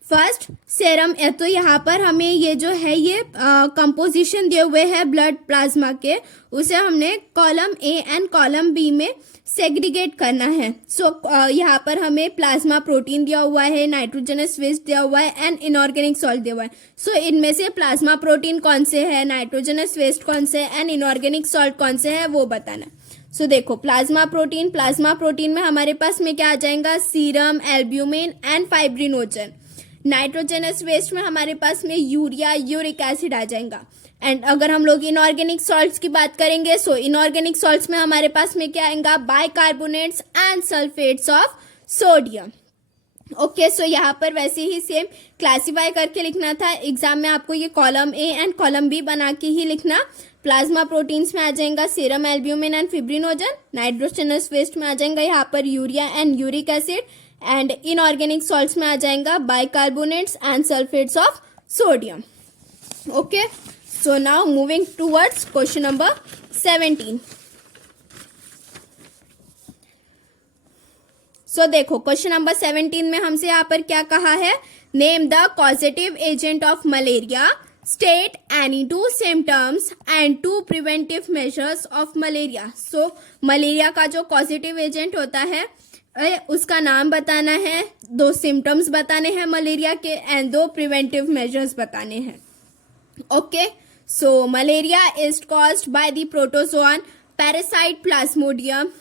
First serum, तो यहाँ पर हमें ये जो है ये कंपोजिशन दिए हुए हैं ब्लड प्लाज्मा के, उसे हमने column A and column B में सेग्रीगेट करना है। सो यहाँ पर हमें प्लाज्मा प्रोटीन दिया हुआ है, नाइट्रोजनस वेस्ट दिया हुआ है एंड इनऑर्गेनिक सॉल्ट दिया हुआ है। सो इनमें से प्लाज्मा प्रोटीन कौन से है, नाइट्रोजनस वेस्ट कौन से एंड इनऑर्गेनिक सॉल्ट कौन से है वो बताना। सो देखो, प्लाज्मा प्रोटीन में हमारे पास में क्या आ जाएगा, serum, albumin and fibrinogen. Nitrogenous waste में हमारे पास में यूरिया, यूरिक एसिड आ जाएगा। एंड अगर हम लोग इनऑर्गेनिक सॉल्ट्स की बात करेंगे, सो इनऑर्गेनिक सॉल्ट्स में हमारे पास में क्या आएगा, bicarbonates and sulphates of sodium. Okay, so यहाँ पर वैसे ही सेम क्लासीफाई करके लिखना था। एग्जाम में आपको ये column A and column B बना के ही लिखना। प्लाज्मा प्रोटीन्स में आ जाएगा serum, albumin and fibrinogen. Nitrogenous waste में आ जाएगा यहाँ पर urea and uric acid. And inorganic salts में आ जाएगा bicarbonates and sulphates of sodium. Okay, so now moving towards question number 17। So देखो, क्वेश्चन नंबर 17 में हमसे यहाँ पर क्या कहा है, name the causative agent of malaria, state any 2 symptoms and 2 preventive measures of malaria. So malaria का जो कॉजेटिव एजेंट होता है उसका नाम बताना है, 2 सिम्टम्स बताने हैं मलेरिया के एंड 2 प्रिवेंटिव मेजर्स बताने हैं। Okay, so malaria is caused by the protozoan parasite Plasmodium.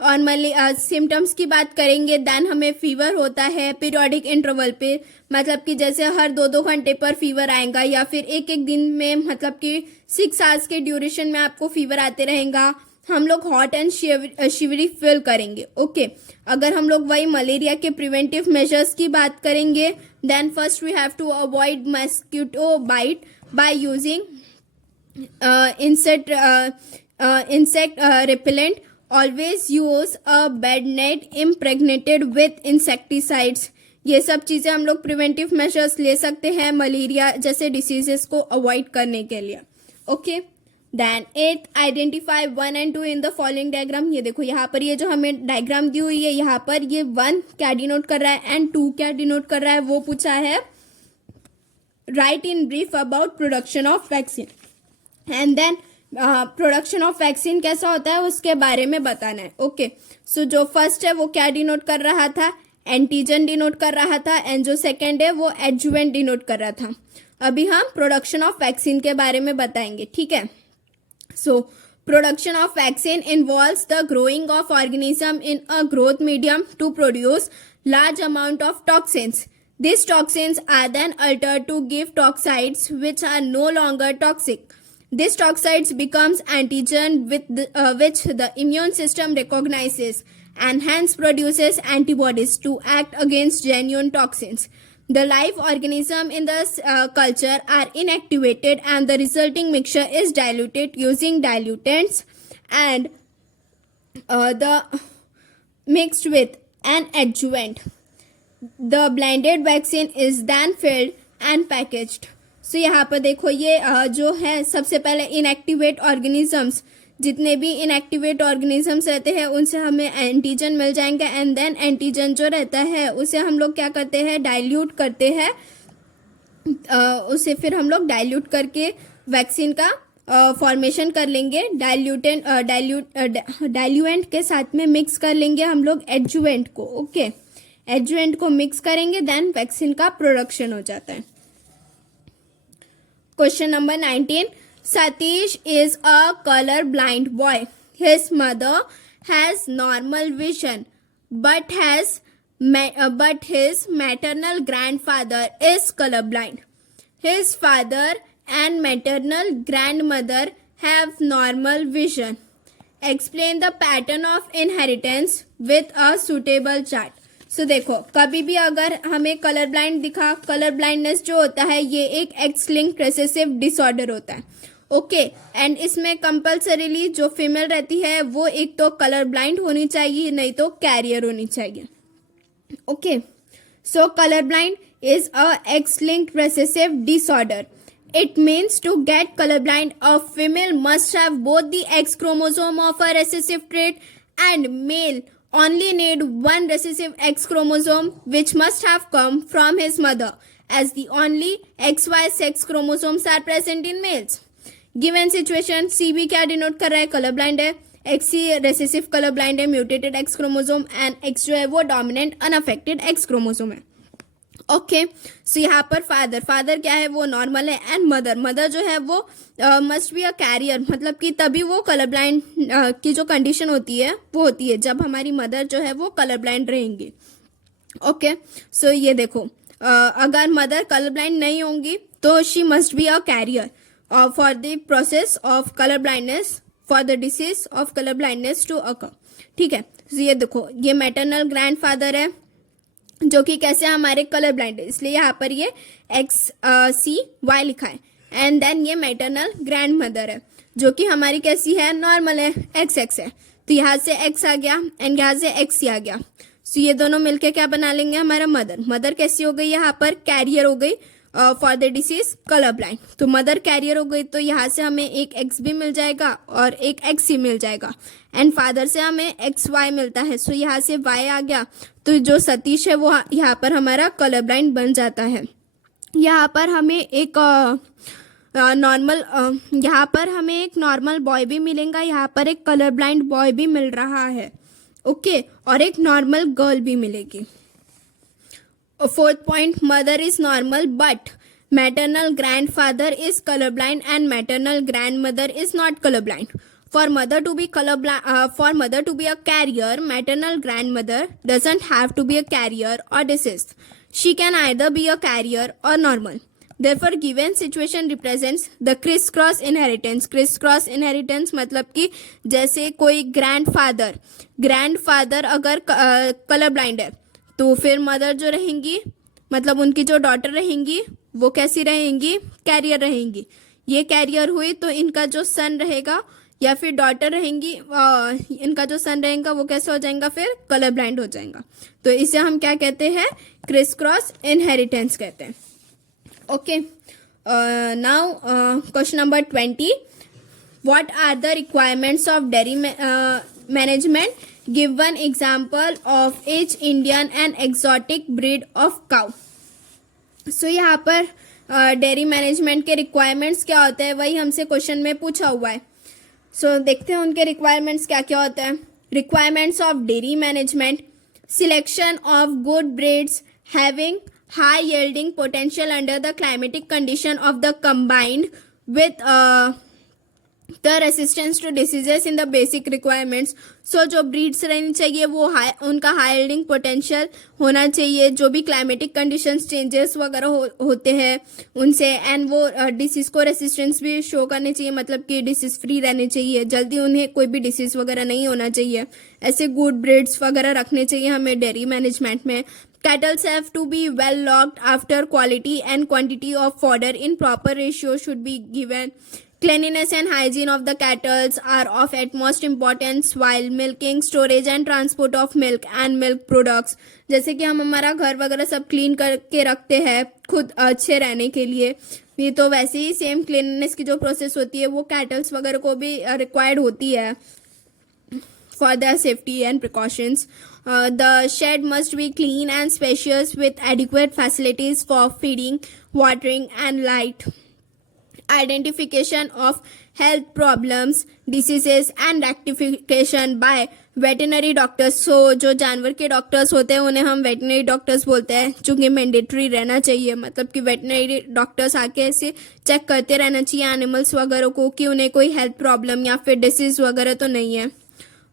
और सिम्टम्स की बात करेंगे देन हमें फीवर होता है पीरियोडिक इंटरवल पे, मतलब कि जैसे हर 2-2 घंटे पर फीवर आएगा, या फिर एक दिन में, मतलब कि 6 आवर्स के ड्यूरेशन में आपको फीवर आते रहेगा। हम लोग हॉट एंड शिवरी फील करेंगे। ओके, अगर हम लोग वही मलेरिया के प्रिवेंटिव मेजर्स की बात करेंगे, then first we have to avoid mosquito bite by using insect repellent. Always use a bed net impregnated with insecticides. ये सब चीज़ें हम लोग प्रिवेंटिव मेजर्स ले सकते हैं मलेरिया जैसे डिसीजेस को अवॉइड करने के लिए। Okay, then 8th, identify 1 and 2 in the following diagram. ये देखो, यहाँ पर ये जो हमें डायग्राम दी हुई है, यहाँ पर ये 1 क्या डिनोट कर रहा है एंड 2 क्या डिनोट कर रहा है वो पूछा है। Write in brief about production of vaccine and then production of vaccine कैसा होता है उसके बारे में बताना है। ओके, सो जो फर्स्ट है वो क्या डिनोट कर रहा था, एंटीजन डिनोट कर रहा था, एंड जो सेकेंड है वो एडजुवेंट डिनोट कर रहा था। अभी हम प्रोडक्शन ऑफ वैक्सीन के बारे में बताएंगे, ठीक है। सो Production of vaccine involves the growing of organism in a growth medium to produce large amount of toxins. These toxins are then altered to give toxicides which are no longer toxic. These toxicides becomes antigen which the immune system recognizes and hence produces antibodies to act against genuine toxins. The live organism in the culture are inactivated and the resulting mixture is diluted using dilutants and the mixed with an adjuvant. The blended vaccine is then filled and packaged. So यहाँ पर देखो ये जो है सबसे पहले inactivate organisms, जितने भी इनएक्टिवेट ऑर्गेनिजम्स रहते हैं उनसे हमें एंटीजन मिल जाएंगे एंड देन एंटीजन जो रहता है उसे हम लोग क्या करते हैं, डाइल्यूट करते हैं, उसे फिर हम लोग डाइल्यूट करके वैक्सीन का फॉर्मेशन कर लेंगे, डाइल्यूएंट के साथ में मिक्स कर लेंगे हम लोग एडजुवेंट को. ओके, एडजुवेंट को मिक्स करेंगे देन वैक्सीन का प्रोडक्शन हो जाता है. Question number 19. Satish is a color blind boy. His mother has normal vision, but his maternal grandfather is colorblind. His father and maternal grandmother have normal vision. Explain the pattern of inheritance with a suitable chart. सो देखो कभी भी अगर हमें colour blind दिखा, colour blindness जो होता है ये एक एक्स लिंक्ड रिसेसिव डिसऑर्डर होता है. ओके, एंड इसमें कंपल्सरीली जो फीमेल रहती है वो एक तो कलर ब्लाइंड होनी चाहिए, नहीं तो कैरियर होनी चाहिए. Okay, so colour blind is a x linked recessive disorder. It means to get colorblind, a female must have both the X chromosome of a recessive trait and male only need one recessive X chromosome which must have come from his mother, as the only XY sex chromosomes are present in males. Given situation, CB क्या denote कर रहा है, colour blind है, XC recessive colour blind है, mutated X chromosome, and X जो है वो dominant unaffected X chromosome है. ओके, सो यहाँ पर फादर क्या है वो नॉर्मल है एंड मदर जो है वो मस्ट बी अ कैरियर, मतलब कि तभी वो कलर ब्लाइंड की जो कंडीशन होती है वो होती है जब हमारी मदर जो है वो कलर ब्लाइंड रहेंगी. ओके, सो ये देखो अगर मदर कलर ब्लाइंड नहीं होंगी तो she must be a carrier for the process of colour blindness, for the disease of colour blindness to occur. ठीक है, so ये देखो ये मैटरनल ग्रैंडफादर है जो कि कैसे हमारे कलर ब्लाइंड है, इसलिए यहाँ पर ये XCY लिखा है. एंड देन ये मैटरनल ग्रैंड मदर है जो कि हमारी कैसी है, नॉर्मल है, XX है. तो यहाँ से X आ गया एंड यहाँ से XC आ गया. सो ये दोनों मिलके क्या बना लेंगे, हमारा मदर कैसी हो गई, यहाँ पर कैरियर हो गई for the disease colour blind. तो मदर कैरियर हो गई तो यहाँ से हमें एक X भी मिल जाएगा और एक XC मिल जाएगा एंड फादर से हमें XY मिलता है. सो यहाँ से Y आ गया तो जो सतीश है वो यहाँ पर हमारा कलर ब्लाइंड बन जाता है. यहाँ पर हमें एक नॉर्मल बॉय भी मिलेगा, यहाँ पर एक कलर ब्लाइंड बॉय भी मिल रहा है. ओके, और एक नॉर्मल गर्ल भी मिलेगी. Fourth point, mother is normal but maternal grandfather is colorblind and maternal grandmother is not colorblind. For mother to be a carrier, maternal grandmother doesn't have to be a carrier or deceased. She can either be a carrier or normal. Therefore, given situation represents the crisscross inheritance. Crisscross inheritance मतलब कि जैसे कोई grandfather अगर colour blind है तो फिर mother जो रहेंगी, मतलब उनकी जो डॉटर रहेंगी वो कैसी रहेंगी, कैरियर रहेंगी. ये कैरियर हुई तो इनका जो सन रहेगा या फिर डॉटर रहेंगी, इनका जो सन रहेगा वो कैसे हो जाएगा, फिर कलर ब्लाइंड हो जाएगा. तो इसे हम क्या कहते हैं, क्रिस क्रॉस इनहेरिटेंस कहते हैं. Okay, now question number 20. What are the requirements of dairy management? Give one example of each Indian and exotic breed of cow. So यहाँ पर डेयरी मैनेजमेंट के रिक्वायरमेंट्स क्या होते हैं वही हमसे क्वेश्चन में पूछा हुआ है. सो देखते हैं उनके रिक्वायरमेंट्स क्या क्या होते हैं. Requirements of dairy management: selection of good breeds having high yielding potential under the climatic condition of the combined with the resistance to diseases in the basic requirements. So जो ब्रीड्स रहनी चाहिए वो उनका high yielding potential होना चाहिए, जो भी climatic conditions changes वगैरह होते हैं उनसे, एंड वो डिसीज़ को रेसिस्टेंस भी शो करनी चाहिए, मतलब कि डिसीज़ फ्री रहने चाहिए, जल्दी उन्हें कोई भी डिसीज़ वगैरह नहीं होना चाहिए। ऐसे गुड ब्रीड्स वगैरह रखने चाहिए हमें डेयरी मैनेजमेंट में। Cattle have to be well looked after. Quality and quantity of fodder in proper ratio should be given. Cleanliness and hygiene of the cattle are of utmost importance while milking, storage and transport of milk and milk products. जैसे कि हम हमारा घर वगैरह सब clean करके रखते हैं खुद अच्छे रहने के लिए, ये तो वैसे ही सेम क्लीननेस की जो प्रोसेस होती है वो कैटल्स वगैरह को भी रिक्वायर्ड होती है for their safety and precautions. The shed must be clean and spacious with adequate facilities for feeding, watering and light. Identification of health problems, diseases and rectification by veterinary doctors. So जो जानवर के doctors होते हैं उन्हें हम veterinary doctors बोलते हैं, चूँकि मैंडेटरी रहना चाहिए, मतलब कि वेटनरी डॉक्टर्स आके ऐसे चेक करते रहना चाहिए एनिमल्स वगैरह को कि उन्हें कोई हेल्थ प्रॉब्लम या फिर डिसीज वगैरह तो नहीं है।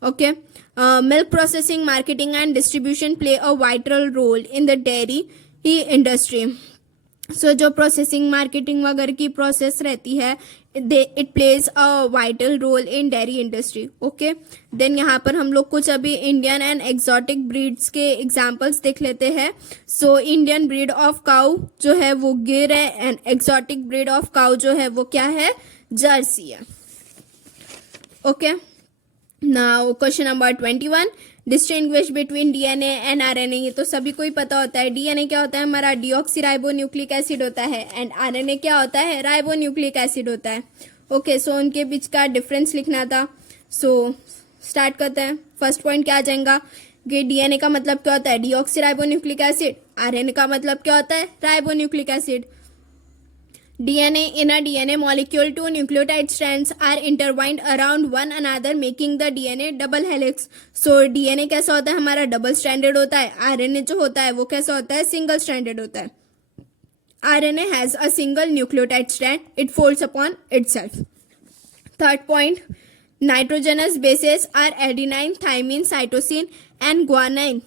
Okay. Milk processing, marketing and distribution play a vital role in the dairy industry. So जो प्रोसेसिंग मार्केटिंग वगैरह की प्रोसेस रहती है it plays a vital role in dairy industry. Okay, then यहाँ पर हम लोग कुछ अभी इंडियन एंड एक्सोटिक ब्रीड्स के एग्जांपल्स देख लेते हैं। So Indian breed of cow जो है वो गिर है, and exotic breed of cow जो है वो क्या है, जर्सी है। Okay, now question number 21, distinguish between DNA and RNA. ये तो सभी को ही पता होता है। डीएनए क्या होता है, हमारा डीऑक्सी न्यूक्लिक एसिड होता है, एंड आरएनए क्या होता है, न्यूक्लिक एसिड होता है। ओके, सो उनके बीच का डिफरेंस लिखना था। सो स्टार्ट करते हैं। फर्स्ट पॉइंट क्या आ जाएगा कि डीएनए का मतलब क्या होता है, डीऑक्सी न्यूक्लिक एसिड। आरएनए का मतलब क्या होता है, nucleic acid. DNA in a DNA molecule, two nucleotide strands are intertwined around one another making the DNA double helix. So DNA कैसा होता है, हमारा डबल स्ट्रैंडेड होता है। RNA जो होता है वो कैसा होता है, सिंगल स्ट्रैंडेड होता है। RNA has a single nucleotide strand, it folds upon itself. Third point, nitrogenous bases are adenine, thymine, cytosine and guanine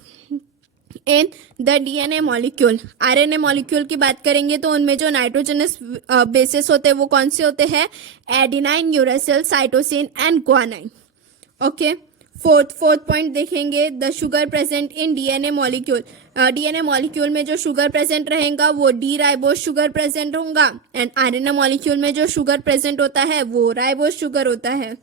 in the DNA molecule. RNA molecule की बात करेंगे तो उनमें जो नाइट्रोजनस बेसिस होते हैं वो कौन से होते हैं, adenine, uracil, cytosine and guanine. Okay, fourth point देखेंगे, the sugar present in DNA molecule. DNA molecule में जो शुगर प्रेजेंट रहेगा वो डी राइबोस शुगर प्रेजेंट होगा, एंड आरएनए मॉलिक्यूल में जो शुगर प्रेजेंट होता है वो राइबोस शुगर होता है।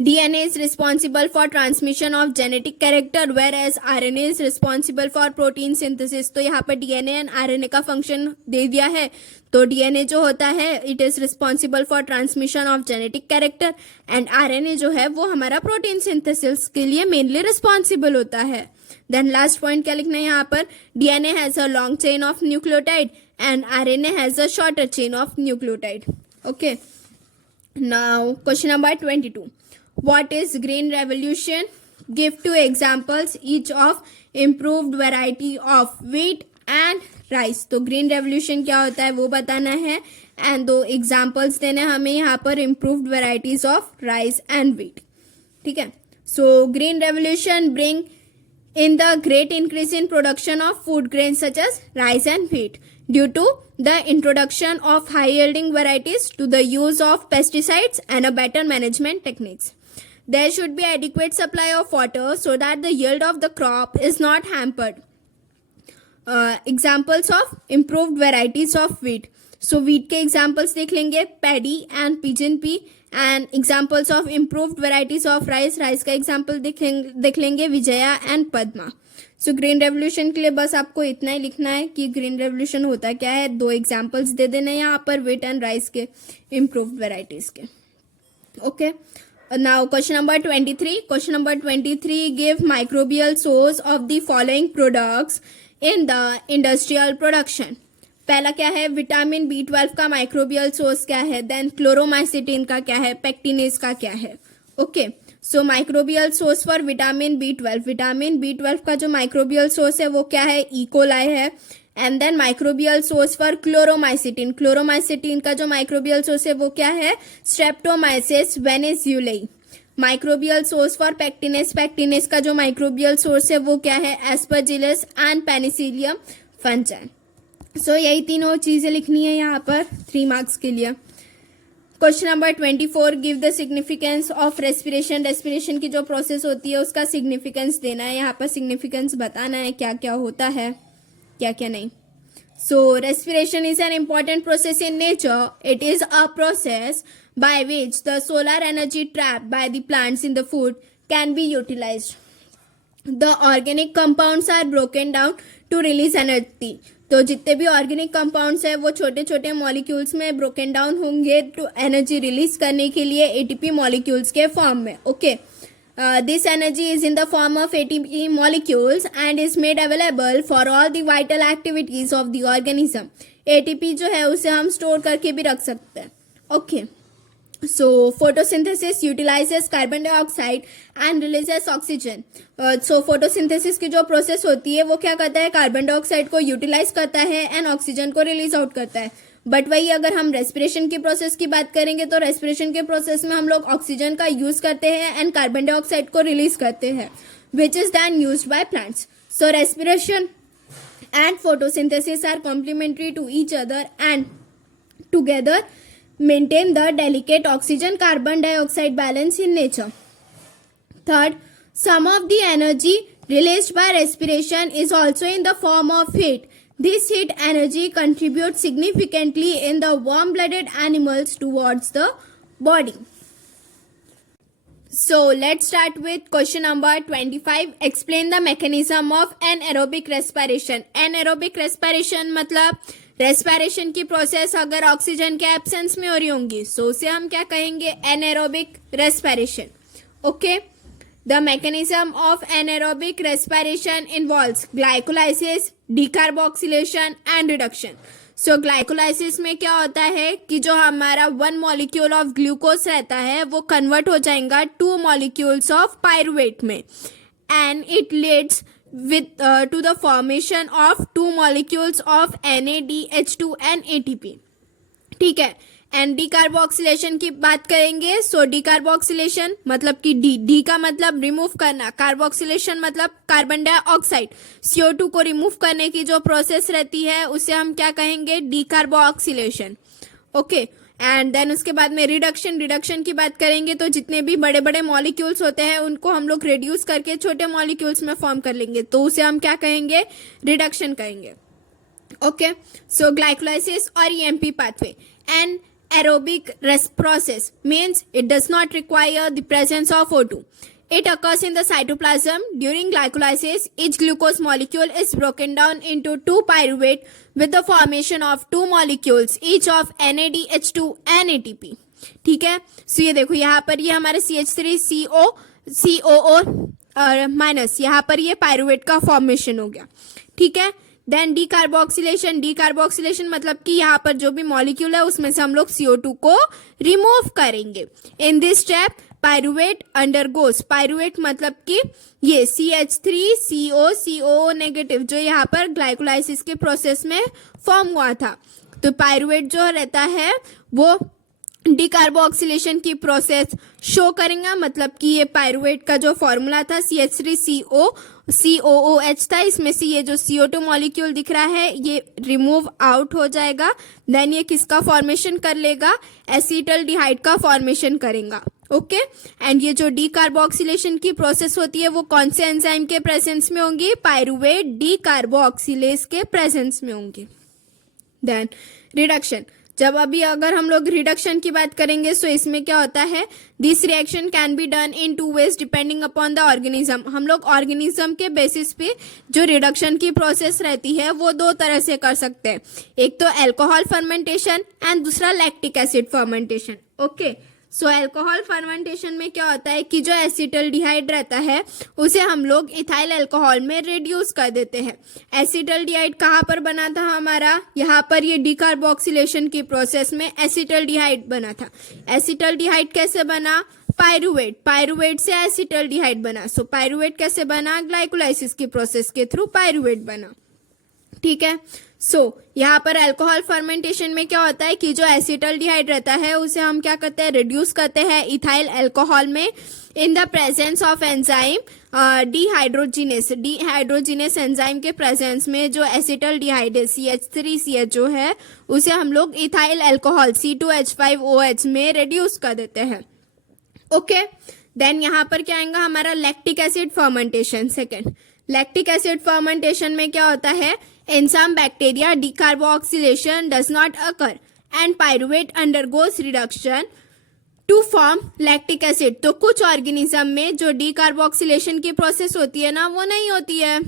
DNA is responsible for transmission of genetic character whereas RNA is responsible for protein synthesis. तो यहाँ पर DNA and RNA का फंक्शन दे दिया है। तो DNA जो होता है it is responsible for transmission of genetic character and RNA जो है वो हमारा protein synthesis के लिए mainly responsible होता है। Then last point क्या लिखना है यहाँ पर, DNA has a long chain of nucleotide and RNA has a shorter chain of nucleotide. Okay. Now question number 22. What is green revolution? Give two examples each of improved variety of wheat and rice. तो green revolution क्या होता है वो बताना है, and दो examples देने हमें यहाँ पर improved varieties of rice and wheat. ठीक है, so green revolution bring in the great increase in production of food grains such as rice and wheat due to the introduction of high yielding varieties to the use of pesticides and a better management techniques. There should be adequate supply of water so that the yield of the crop is not hampered. Examples of improved varieties of wheat. So wheat के examples देख लेंगे, paddy and pigeon pea, and examples of improved varieties of rice. rice का example देख लेंगे, Vijaya and Padma. So green revolution के लिए बस आपको इतना ही लिखना है कि ग्रीन रेवोल्यूशन होता क्या है, दो एग्जाम्पल्स दे देना यहाँ पर व्हीट एंड राइस के इम्प्रूव्ड वेराइटीज के। Okay, now question number 23। Question number 23, give microbial source of the following products in the industrial production. पहला क्या है, विटामिन B12 का माइक्रोबियल सोर्स क्या है, देन क्लोरोमाइसिटिन का क्या है, पेक्टिनेज का क्या है। Okay, so microbial source for vitamin B12। Vitamin B12 का जो माइक्रोबियल सोर्स है वो क्या है, इकोलाई है, and then microbial source for chloromycetin, chloromycetin का जो माइक्रोबियल सोर्स है वो क्या है, Streptomyces venezuelae. Microbial source for pectinase, pectinase का जो माइक्रोबियल सोर्स है वो क्या है, Aspergillus and Penicillium fungi. So यही तीनों चीजें लिखनी है यहाँ पर 3 मार्क्स के लिए। Question number 24, give the significance of respiration, respiration की जो प्रोसेस होती है उसका सिग्निफिकेंस देना है, यहाँ पर सिग्निफिकेंस बताना है क्या क्या होता है क्या क्या नहीं। So respiration is an important process in nature, it is a process by which the solar energy trapped by the plants in the food can be utilized. The organic compounds are broken down to release energy. तो जितने भी organic compounds है वो छोटे छोटे molecules में broken down होंगे to energy release करने के लिए एटीपी मॉलिक्यूल्स के फॉर्म में। Okay, this energy is in the form of ATP molecules and is made available for all the vital activities of the organism. ATP जो है उसे हम स्टोर करके भी रख सकते हैं। Okay, so photosynthesis utilizes carbon dioxide and releases oxygen. So photosynthesis की जो प्रोसेस होती है वो क्या करता है, कार्बन डाइऑक्साइड को यूटिलाइज करता है एंड ऑक्सीजन को रिलीज आउट करता है। बट वही अगर हम रेस्पिरेशन की प्रोसेस की बात करेंगे तो रेस्पिरेशन के प्रोसेस में हम लोग ऑक्सीजन का यूज करते हैं एंड कार्बन डाइऑक्साइड को रिलीज करते हैं, which is then used by plants. So respiration and photosynthesis are complementary to each other and together maintain the delicate oxygen carbon dioxide balance in nature. Third, some of the energy released by respiration is also in the form of heat. This heat energy contributes significantly in the warm-blooded animals towards the body. So let's start with question number 25. Explain the mechanism of anaerobic respiration. Anaerobic respiration मतलब respiration की process अगर oxygen के absence में हो रही होंगी so उसे हम क्या कहेंगे, anaerobic respiration. Okay, the mechanism of anaerobic respiration involves glycolysis, decarboxylation and reduction. So glycolysis में क्या होता है कि जो हमारा 1 मॉलिक्यूल ऑफ ग्लूकोज रहता है वो कन्वर्ट हो जाएगा 2 मॉलिक्यूल्स ऑफ पायरुवेट में and it leads with to the formation of 2 molecules of NADH2 and ATP। ठीक है, एंड डीकार्बोक्सिलेशन की बात करेंगे। सो डीकार्बोक्सिलेशन मतलब कि डी का मतलब रिमूव करना, कार्बोक्सिलेशन मतलब कार्बन डाइऑक्साइड CO2 को रिमूव करने की जो प्रोसेस रहती है उसे हम क्या कहेंगे, डीकार्बोक्सिलेशन। ओके, एंड देन उसके बाद में रिडक्शन की बात करेंगे तो जितने भी बड़े बड़े मॉलिक्यूल्स होते हैं उनको हम लोग रिड्यूस करके छोटे मॉलिक्यूल्स में फॉर्म कर लेंगे तो उसे हम क्या कहेंगे, रिडक्शन कहेंगे। ओके, सो ग्लाइकोलाइसिस और EMP pathway. An aerobic process means it does not require the presence of O2. It occurs in the cytoplasm. During glycolysis, each glucose molecule is broken down into 2 pyruvate with the formation of 2 molecules, each of NADH2 and ATP. ठीक है, सो ये देखो यहाँ पर ये हमारे CH3CO COO और minus यहाँ पर ये पायरुवेट का फॉर्मेशन हो गया। ठीक है, देन डीकार्बोक्सिलेशन मतलब कि यहाँ पर जो भी मॉलिक्यूल है उसमें से हम लोग CO2 को रिमूव करेंगे। In this step pyruvate undergoes, pyruvate मतलब कि ये CH3CO नेगेटिव जो यहाँ पर ग्लाइकोलाइसिस के प्रोसेस में फॉर्म हुआ था, तो पायरुवेट जो रहता है वो डीकार्बोक्सिलेशन की प्रोसेस शो करेंगे। मतलब कि ये पायरुवेट का जो फॉर्मूला था CH3COOH था, इसमें से ये जो CO2 मॉलिक्यूल दिख रहा है ये रिमूव आउट हो जाएगा। देन ये किसका फॉर्मेशन कर लेगा, एसिटल्डिहाइड का फॉर्मेशन करेगा। ओके, एंड ये जो डीकार्बोक्सिलेशन की प्रोसेस होती है वो कौन से एंजाइम के प्रेजेंस में होंगी, पायरुवेट डीकार्बोक्सिलेज के प्रेजेंस में होंगी। देन रिडक्शन, जब अभी अगर हम लोग रिडक्शन की बात करेंगे सो इसमें क्या होता है, this reaction can be done in 2 ways depending upon the organism. हम लोग ऑर्गेनिज्म के बेसिस पे जो रिडक्शन की प्रोसेस रहती है वो 2 तरह से कर सकते हैं, एक तो अल्कोहल फर्मेंटेशन एंड दूसरा लैक्टिक एसिड फर्मेंटेशन। ओके, सो अल्कोहल फर्मेंटेशन में क्या होता है कि जो एसिटल्डिहाइड रहता है उसे हम लोग इथाइल अल्कोहल में रिड्यूस कर देते हैं। एसिटल्डिहाइड कहाँ पर बना था हमारा, यहाँ पर ये डीकार्बोक्सिलेशन की प्रोसेस में एसिटल्डिहाइड बना था। एसिटल्डिहाइड कैसे बना, पायरुवेट से एसिटल्डिहाइड बना। सो पायरुवेट कैसे बना, ग्लाइकोलाइसिस की प्रोसेस के थ्रू पायरुवेट बना। ठीक है, सो यहाँ पर अल्कोहल फर्मेंटेशन में क्या होता है कि जो एसिटल्डिहाइड रहता है उसे हम क्या करते हैं, रिड्यूस करते हैं इथाइल अल्कोहल में in the presence of enzyme dehydrogenase enzyme के प्रेजेंस में जो एसिटल्डिहाइड है CH3CH जो है उसे हम लोग इथाइल अल्कोहल C2H5OH में रिड्यूस कर देते हैं। ओके, देन यहाँ पर क्या आएगा हमारा lactic acid fermentation. Second, lactic acid fermentation में क्या होता है, in some bacteria decarboxylation does not occur and pyruvate undergoes reduction to form lactic acid। तो कुछ ऑर्गेनिज्म में जो डिकार्बोक्सिलेशन की प्रोसेस होती है ना वो नहीं होती है,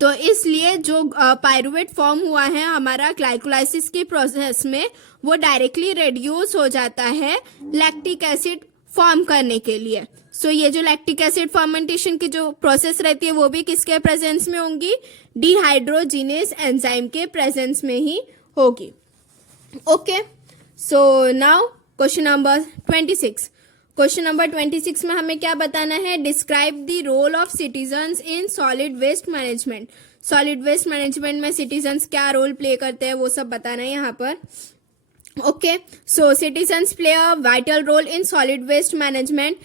तो इसलिए जो पायरुवेट फॉर्म हुआ है हमारा ग्लाइकोलाइसिस की प्रोसेस में वो डायरेक्टली रिड्यूस हो जाता है लैक्टिक एसिड फॉर्म करने के लिए। सो ये जो लैक्टिक एसिड फर्मेंटेशन की जो प्रोसेस रहती है वो भी किसके प्रेजेंस में होंगी, डिहाइड्रोजिनेस एंजाइम के प्रेजेंस में ही होगी। Okay, so now question number 26। Question number 26 में हमें क्या बताना है, describe the role of citizens in solid waste management. Solid waste management में सिटीजन्स क्या रोल प्ले करते हैं वो सब बताना है यहाँ पर। Okay, so citizens play a vital role in solid waste management.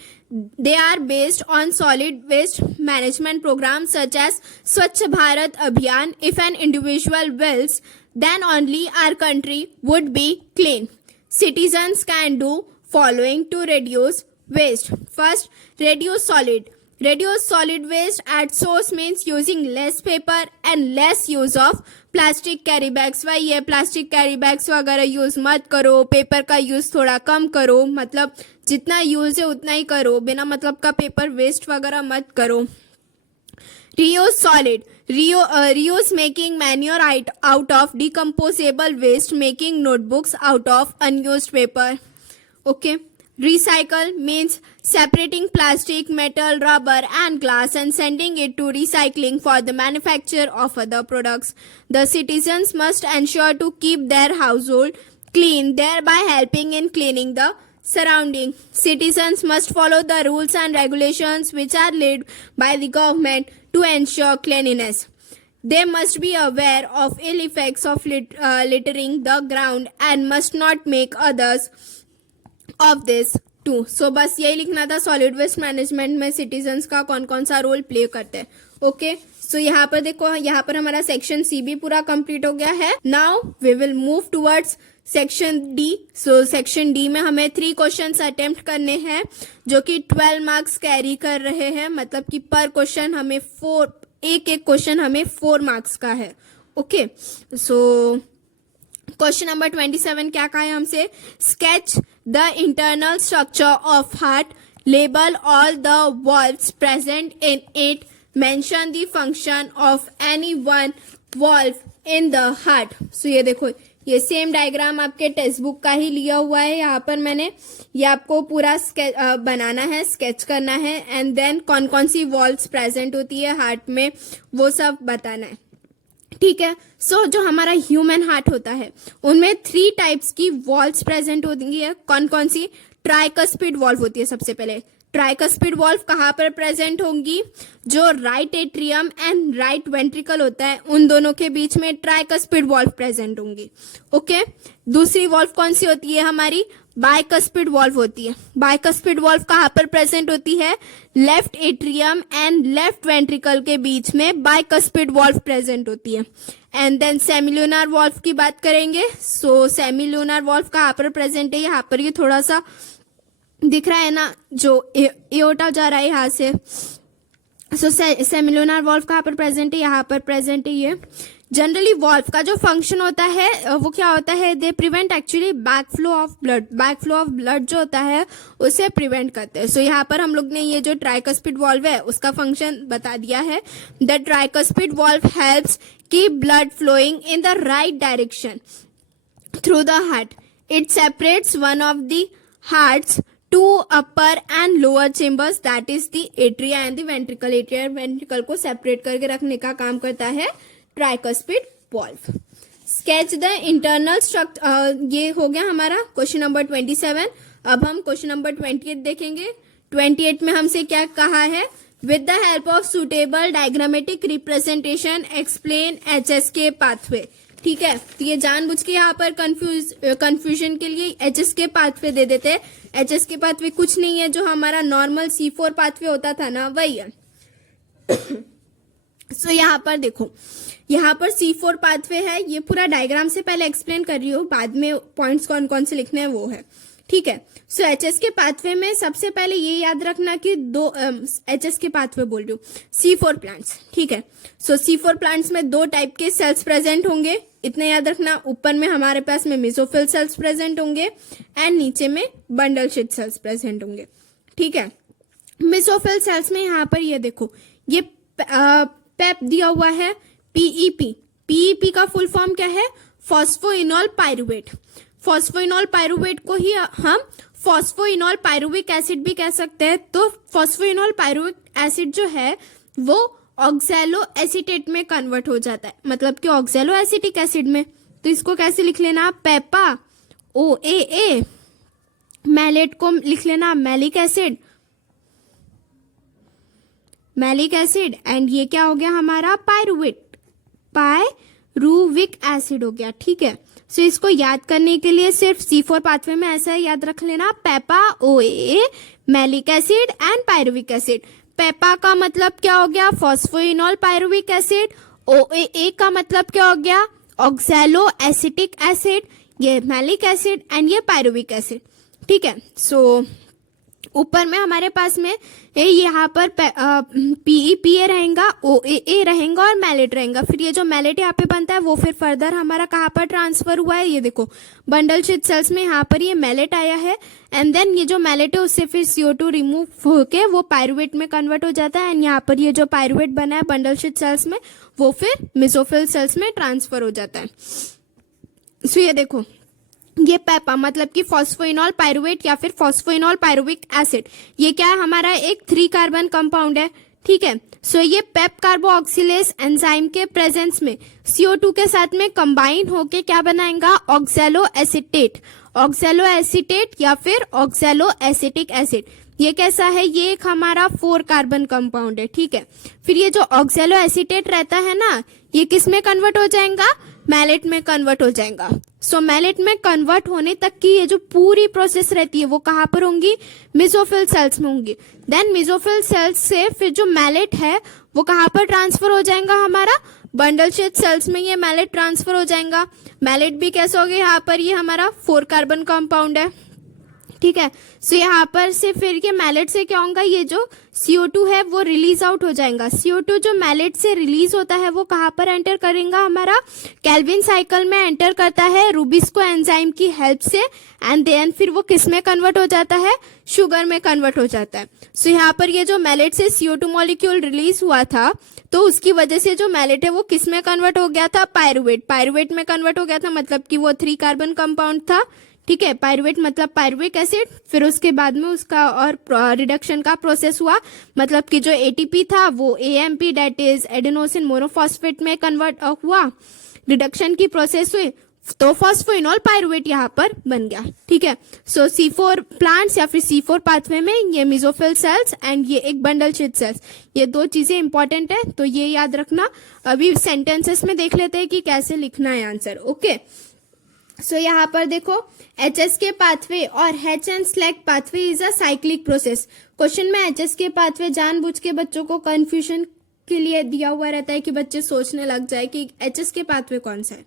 They are based on solid waste management programs such as Swachh Bharat Abhiyan. If an individual wills, then only our country would be clean. Citizens can do following to reduce waste. First, reduce solid. Reduce solid waste at source means using less paper and less use of plastic carry bags. वही है, plastic carry bags वगैरह use मत करो, paper का use थोड़ा कम करो, मतलब जितना यूज है उतना ही करो, बिना मतलब का पेपर वेस्ट वगैरह मत करो। Reuse solid, reuse making manure out of decomposable waste, making notebooks out of unused paper. Okay, recycle means separating plastic, metal, rubber and glass and sending it to recycling for the manufacture of other products. The citizens must ensure to keep their household clean, thereby helping in cleaning the surrounding. Citizens must follow the rules and regulations which are laid by the government to ensure cleanliness. They must be aware of ill effects of littering the ground and must not make others of this too. So बस यही लिखना था solid waste management में citizens का कौन कौन सा role play करते हैं। ओके, सो यहाँ पर देखो, यहाँ पर हमारा सेक्शन सी भी पूरा कंप्लीट हो गया है। Now we will move towards section D. So section D में हमें 3 क्वेश्चंस अटेम्प्ट करने हैं जो कि 12 मार्क्स कैरी कर रहे हैं, मतलब कि पर क्वेश्चन हमें एक क्वेश्चन हमें 4 मार्क्स का है। ओके, सो क्वेश्चन नंबर 27 क्या कहा है हमसे, sketch the internal structure of heart, label all the valves present in it, mention the function of any one valve in the heart. So ये देखो, ये सेम डायग्राम आपके टेक्स्ट बुक का ही लिया हुआ है। यहाँ पर मैंने ये आपको पूरा बनाना है, स्केच करना है एंड देन कौन कौन सी वॉल्व्स प्रेजेंट होती है हार्ट में वो सब बताना है। ठीक है, सो जो हमारा ह्यूमन हार्ट होता है उनमें 3 टाइप्स की वॉल्व्स प्रेजेंट होती है। कौन कौन सी, ट्राइकस्पिड वॉल्व होती है सबसे पहले। ट्राइकस्पिड वॉल्व कहाँ पर प्रेजेंट होंगी, जो right atrium and right ventricle होता है उन दोनों के बीच में ट्राइकस्पिड वॉल्व प्रेजेंट होंगी। ओके, दूसरी वॉल्व कौन सी होती है हमारी, बाइकस्पिड वॉल्व होती है। बाइकस्पिड वॉल्व कहाँ पर प्रेजेंट होती है, left atrium and left ventricle के बीच में बाइकस्पिड वॉल्व प्रेजेंट होती है। एंड देन सेमिल्यूनर वॉल्व की बात करेंगे। सो सेमिल्यूनर वॉल्व कहाँ पर प्रेजेंट है, यहाँ पर ये थोड़ा सा दिख रहा है ना, जो एओर्टा जा रहा है यहाँ से। सो सेमिल्यूनर वॉल्व कहाँ पर प्रेजेंट है, यहाँ पर प्रेजेंट है ये। जनरली वॉल्व का जो फंक्शन होता है वो क्या होता है, they prevent actually back flow of blood. Back flow of blood जो होता है उसे प्रिवेंट करते हैं। सो यहाँ पर हम लोग ने ये जो ट्राइकस्पिड वॉल्व है उसका फंक्शन बता दिया है। The tricuspid valve helps keep blood flowing in the right direction through the heart. It separates one of the heart's two upper and lower chambers, that is the atria and the ventricle. Atria ventricle को separate करके रखने का काम करता है tricuspid valve. Sketch the internal structure, ये हो गया हमारा क्वेश्चन नंबर 27। अब हम क्वेश्चन नंबर 28 देखेंगे। 28 में हमसे क्या कहा है, with the help of suitable diagrammatic representation explain HSK pathway. ठीक है, तो ये जानबूझ के यहाँ पर कंफ्यूजन के लिए एचएस के पाथवे दे देते हैं। एचएस के पाथवे कुछ नहीं है, जो हमारा नॉर्मल C4 पाथवे होता था ना, वही है। सो यहाँ पर देखो, यहाँ पर C4 पाथवे है, ये पूरा डायग्राम से पहले एक्सप्लेन कर रही हूँ, बाद में पॉइंट्स कौन कौन से लिखने हैं वो है, ठीक है। सो एचएस के पाथवे में सबसे पहले ये याद रखना कि दो एचएस के पाथवे बोल रही हूँ, C4 प्लांट्स, ठीक है। सो C4 प्लांट्स में दो टाइप के सेल्स प्रेजेंट होंगे, इतना याद रखना। ऊपर में हमारे पास में मेसोफिल सेल्स प्रेजेंट होंगे एंड नीचे में बंडल शीट सेल्स प्रेजेंट होंगे, ठीक है। मेसोफिल सेल्स में यहाँ पर ये देखो, ये पेप दिया हुआ है, पीईपी। पीईपी का फुल फॉर्म क्या है? Phosphoenol pyruvate. फॉस्फोइनॉल पायरुवेट को ही हम फॉस्फोइनॉल पायरुविक एसिड भी कह सकते हैं। तो फॉस्फोइनॉल पायरुविक एसिड जो है वो ऑक्सैलो एसीटेट में कन्वर्ट हो जाता है, मतलब कि ऑक्सैलो एसिटिक एसिड में। तो इसको कैसे लिख लेना? Peppa OAA। मैलेट को लिख लेना malic acid, malic acid. And ये क्या हो गया हमारा? पायरुविक एसिड हो गया, ठीक है। सो इसको याद करने के लिए सिर्फ C4 पाथवे में ऐसा याद रख लेना, Peppa OAA, malic acid and pyruvic acid. Peppa का मतलब क्या हो गया? Phosphoenol pyruvic acid. OAA का मतलब क्या हो गया? Oxalo acetic acid. ये मैलिक एसिड एंड ये पायरुविक एसिड, ठीक है। सो ऊपर में हमारे पास में यहाँ पर PEPA रहेगा, OAA रहेगा और मैलेट रहेगा। फिर ये जो मैलेट यहाँ पे बनता है वो फिर फर्दर हमारा कहाँ पर ट्रांसफर हुआ है? ये देखो, बंडल शीट सेल्स में यहाँ पर ये मैलेट आया है एंड देन ये जो मैलेट है उससे फिर CO2 रिमूव होके वो पायरुवेट में कन्वर्ट हो जाता है एंड यहाँ पर ये जो पायरुवेट बना है बंडल शीट सेल्स में वो फिर मेसोफिल सेल्स में ट्रांसफर हो जाता है। सो ये देखो, ये पेपा मतलब कि फॉस्फोइनॉल पायरुवेट या फिर फॉस्फोइनॉल पायरुविक एसिड, ये क्या है? हमारा एक 3 कार्बन कंपाउंड है, ठीक है। सो ये पेप कार्बोक्सिलेज एंजाइम के प्रेजेंस में CO2 के साथ में कंबाइन होके क्या बनाएगा? ऑक्सैलो एसीटेट, ऑक्सैलो एसीटेट या फिर ऑक्सैलो एसिटिक एसिड। ये कैसा है? ये एक हमारा 4 कार्बन कंपाउंड है, ठीक है। फिर ये जो ऑक्सैलो एसीटेट रहता है ना, ये किस में कन्वर्ट हो जाएगा? मैलेट में कन्वर्ट हो जाएगा। सो मैलेट में कन्वर्ट होने तक की ये जो पूरी प्रोसेस रहती है वो कहाँ पर होंगी? मेसोफिल सेल्स में होंगी। देन मेसोफिल सेल्स से फिर जो मैलेट है वो कहाँ पर ट्रांसफर हो जाएगा? हमारा बंडल शीट सेल्स में ये मैलेट ट्रांसफर हो जाएगा। मैलेट भी कैसे हो गया? यहाँ पर ये हमारा 4 कार्बन कंपाउंड है, ठीक है। सो यहाँ पर से फिर ये मैलेट से क्या होगा? ये जो CO2 है वो रिलीज आउट हो जाएगा। CO2 जो मैलेट से रिलीज होता है वो कहाँ पर एंटर करेगा? हमारा कैल्विन साइकिल में एंटर करता है रूबिस्को एंजाइम की हेल्प से एंड देन फिर वो किस में कन्वर्ट हो जाता है? शुगर में कन्वर्ट हो जाता है। सो यहाँ पर ये जो मैलेट से CO2 मॉलिक्यूल रिलीज हुआ था तो उसकी वजह से जो मैलेट है वो किस में कन्वर्ट हो गया था? पायरुवेट, पायरुवेट में कन्वर्ट हो गया था, मतलब कि वो 3 कार्बन कंपाउंड था, ठीक है। पायरुवेट मतलब पायरुविक एसिड। फिर उसके बाद में उसका और रिडक्शन का प्रोसेस हुआ, मतलब कि जो ATP था वो AMP that is adenosine monophosphate में कन्वर्ट हुआ, रिडक्शन की प्रोसेस हुई तो फॉस्फोइनॉल पायरुवेट यहाँ पर बन गया, ठीक है। सो C4 प्लांट्स या फिर C4 पाथवे में ये मेसोफिल सेल्स एंड ये एक बंडल शीट सेल्स, ये 2 चीजें इंपॉर्टेंट है, तो ये याद रखना। अभी सेंटेंसेस में देख लेते हैं कि कैसे लिखना है आंसर, ओके। सो यहाँ पर देखो, HS के पाथवे और H and slag pathway is a cyclic process. Question में HS के पाथवे जानबूझ के बच्चों को कंफ्यूजन के लिए दिया हुआ रहता है कि बच्चे सोचने लग जाए कि HS के पाथवे कौन सा है,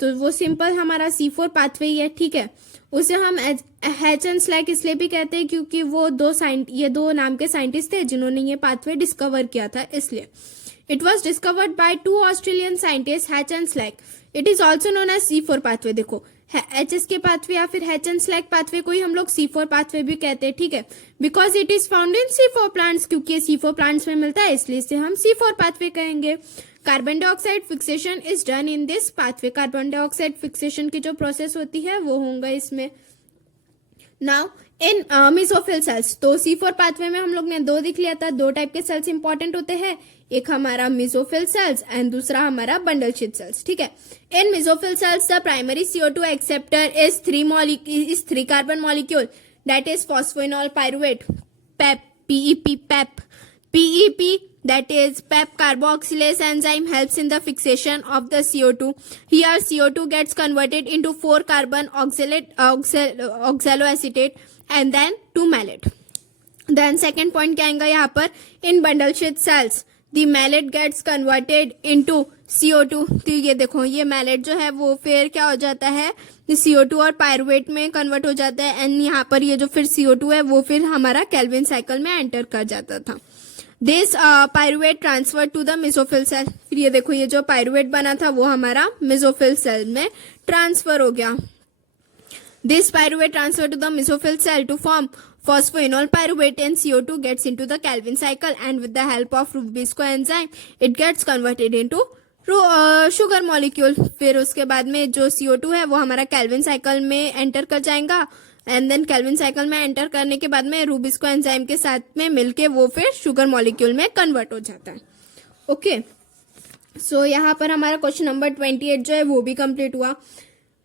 तो वो सिंपल हमारा C4 पाथवे ही है, ठीक है। उसे हम H एंड स्लैग इसलिए भी कहते हैं क्योंकि वो ये दो नाम के साइंटिस्ट थे जिन्होंने ये पाथवे डिस्कवर किया था, इसलिए। It was discovered by 2 Australian scientists, Hatch and Slack. It is also known as C4 pathway। देखो, HS के पाथवे या फिर Hatch and Slack पाथवे को ही हम लोग C4 पाथवे भी कहते हैं, ठीक है। Because it is found in C4 plants, क्योंकि C4 plants में मिलता है इसलिए इसे हम C4 पाथवे कहेंगे। Carbon dioxide fixation is done in this pathway. Carbon dioxide fixation की जो प्रोसेस होती है वो होगा इसमें। नाउ इन मेसोफिल सेल्स, तो C4 पाथवे में हम लोग ने 2 दिख लिया था, 2 टाइप के सेल्स इंपॉर्टेंट होते हैं, एक हमारा मेसोफिल सेल्स एंड दूसरा हमारा बंडल शीट सेल्स, ठीक है। In mesophyll cells the primary CO2 acceptor is 3 carbon molecule that is phosphoenol pyruvate, PEP, PEP that is PEP carboxylase enzyme helps in the fixation of the CO2. Here CO2 gets converted into 4 carbon oxaloacetate and then to malate. Then second point क्या आएगा यहाँ पर, in bundle sheath cells the malate gets converted into CO2. तो ये देखो ये malate जो है वो फिर क्या हो जाता है, CO2 और पायरुवेट में कन्वर्ट हो जाता है एंड यहाँ पर ये जो फिर CO2 है वो फिर हमारा केल्विन साइकिल में एंटर कर जाता था. This pyruvate transfer to the mesophyll cell. फिर ये देखो ये जो पायरुवेट बना था वो हमारा मेसोफिल सेल में ट्रांसफर हो गया. This pyruvate transfer to the mesophyll cell to form phosphoenol pyruvate and CO2 gets into the Calvin cycle and with the help of Rubisco enzyme it gets converted into sugar molecule. फिर उसके बाद में जो CO2 है वो हमारा Calvin cycle में enter कर जाएगा एंड देन Calvin cycle में एंटर करने के बाद में Rubisco enzyme के साथ में मिलके वो फिर sugar molecule में कन्वर्ट हो जाता है. ओके सो यहाँ पर हमारा क्वेश्चन नंबर 28 जो है वो भी कंप्लीट हुआ.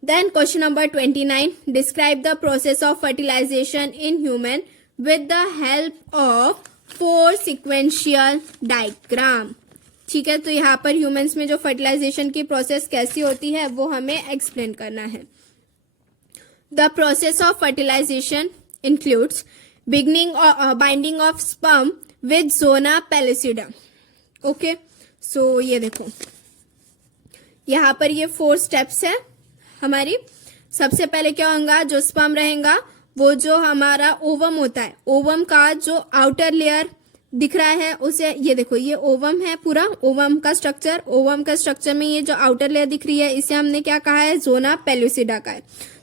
Then question number 29, describe the process of fertilization in human with the help of 4 sequential diagram. ठीक है, तो यहाँ पर ह्यूमंस में जो फर्टिलाइजेशन की प्रोसेस कैसी होती है वो हमें एक्सप्लेन करना है. The process of fertilization includes beginning binding of sperm with zona pellucida. Okay, so ये देखो यहाँ पर ये 4 स्टेप्स है हमारी. सबसे पहले क्या होगा, जो स्पर्म रहेगा वो जो हमारा ओवम होता है, ओवम का जो आउटर लेयर दिख रहा है उसे, ये देखो ये ओवम है पूरा, ओवम का स्ट्रक्चर. ओवम का स्ट्रक्चर में ये जो आउटर लेयर दिख रही है इसे हमने क्या कहा है, जोना पेलुसिडा का है.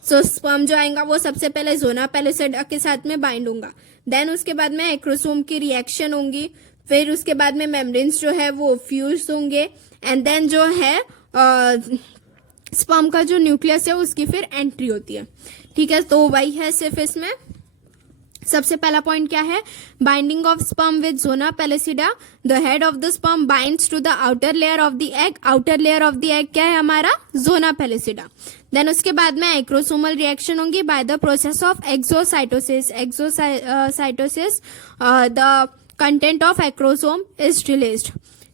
सो स्पर्म जो आएगा वो सबसे पहले जोना पेलुसिडा के साथ में बाइंड होगा. देन उसके बाद में एक्रोसोम की रिएक्शन होंगी. फिर उसके बाद में मेम्ब्रेन्स जो है वो फ्यूज होंगे एंड देन जो है स्पर्म का जो न्यूक्लियस है उसकी फिर एंट्री होती है. ठीक है, तो वही है सिर्फ इसमें. सबसे पहला पॉइंट क्या है, binding of sperm with zona pellucida. The head of the sperm binds to the outer layer of the egg. Outer layer of the egg क्या है हमारा, जोना पेलुसिडा. देन उसके बाद में एक्रोसोमल रिएक्शन होंगी by the process of exocytosis. Exocytosis the content of acrosome is released.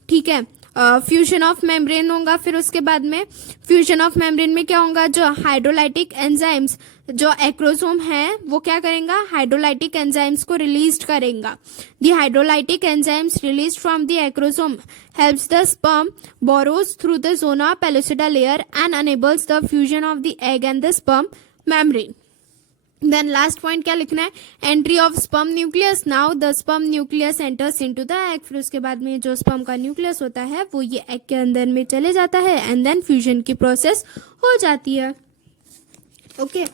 ठीक है, fusion of membrane होगा. फिर उसके बाद में फ्यूजन ऑफ मेम्ब्रेन में क्या होगा, जो हाइड्रोलाइटिक एंजाइम्स जो एक्रोसोम है वो क्या करेगा, हाइड्रोलाइटिक एंजाइम्स को रिलीज करेगा. The hydrolytic enzymes release from the acrosome helps the sperm burrows through the zona pellucida layer and enables the fusion of the egg and the sperm membrane. Then last point क्या लिखना है, entry of sperm nucleus. Now the sperm nucleus enters into the egg. फिर उसके बाद में जो sperm का nucleus होता है वो ये एग के अंदर में चले जाता है एंड देन फ्यूजन की प्रोसेस हो जाती है. Okay,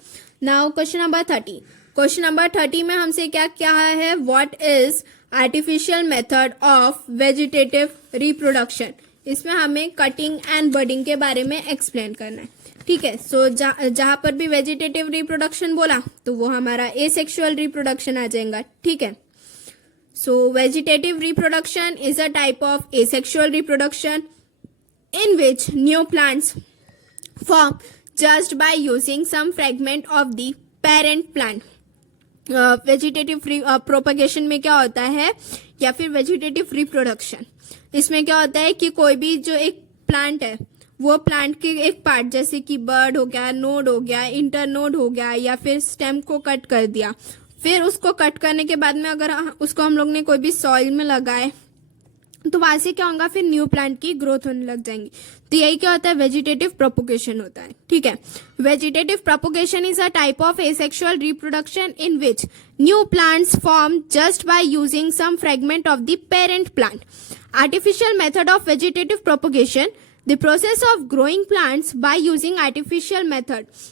now question number 30. Question number 30 में हमसे क्या क्या है, what is artificial method of vegetative reproduction. इसमें हमें कटिंग एंड बडिंग के बारे में एक्सप्लेन करना है. ठीक है, सो जहां पर भी वेजिटेटिव रिप्रोडक्शन बोला तो वो हमारा एसेक्सुअल रिप्रोडक्शन आ जाएगा. ठीक है, so vegetative reproduction is a type of asexual reproduction in which new plants form just by using some fragment of the parent plant. Vegetative propagation में क्या होता है, या फिर वेजिटेटिव रिप्रोडक्शन, इसमें क्या होता है कि कोई भी जो एक प्लांट है वो प्लांट के एक पार्ट जैसे कि बर्ड हो गया, नोड हो गया, इंटर नोड हो गया, या फिर स्टेम को कट कर दिया. फिर उसको कट करने के बाद में अगर उसको हम लोग ने कोई भी सॉइल में लगाए तो वहां से क्या होगा, फिर न्यू प्लांट की ग्रोथ होने लग जाएंगी. तो यही क्या होता है, वेजिटेटिव प्रोपोगेशन होता है. ठीक है, vegetative propagation is a type of asexual reproduction in which new plants form just by using some fragment of the parent plant. Artificial method of vegetative propagation, the process of growing plants by using artificial method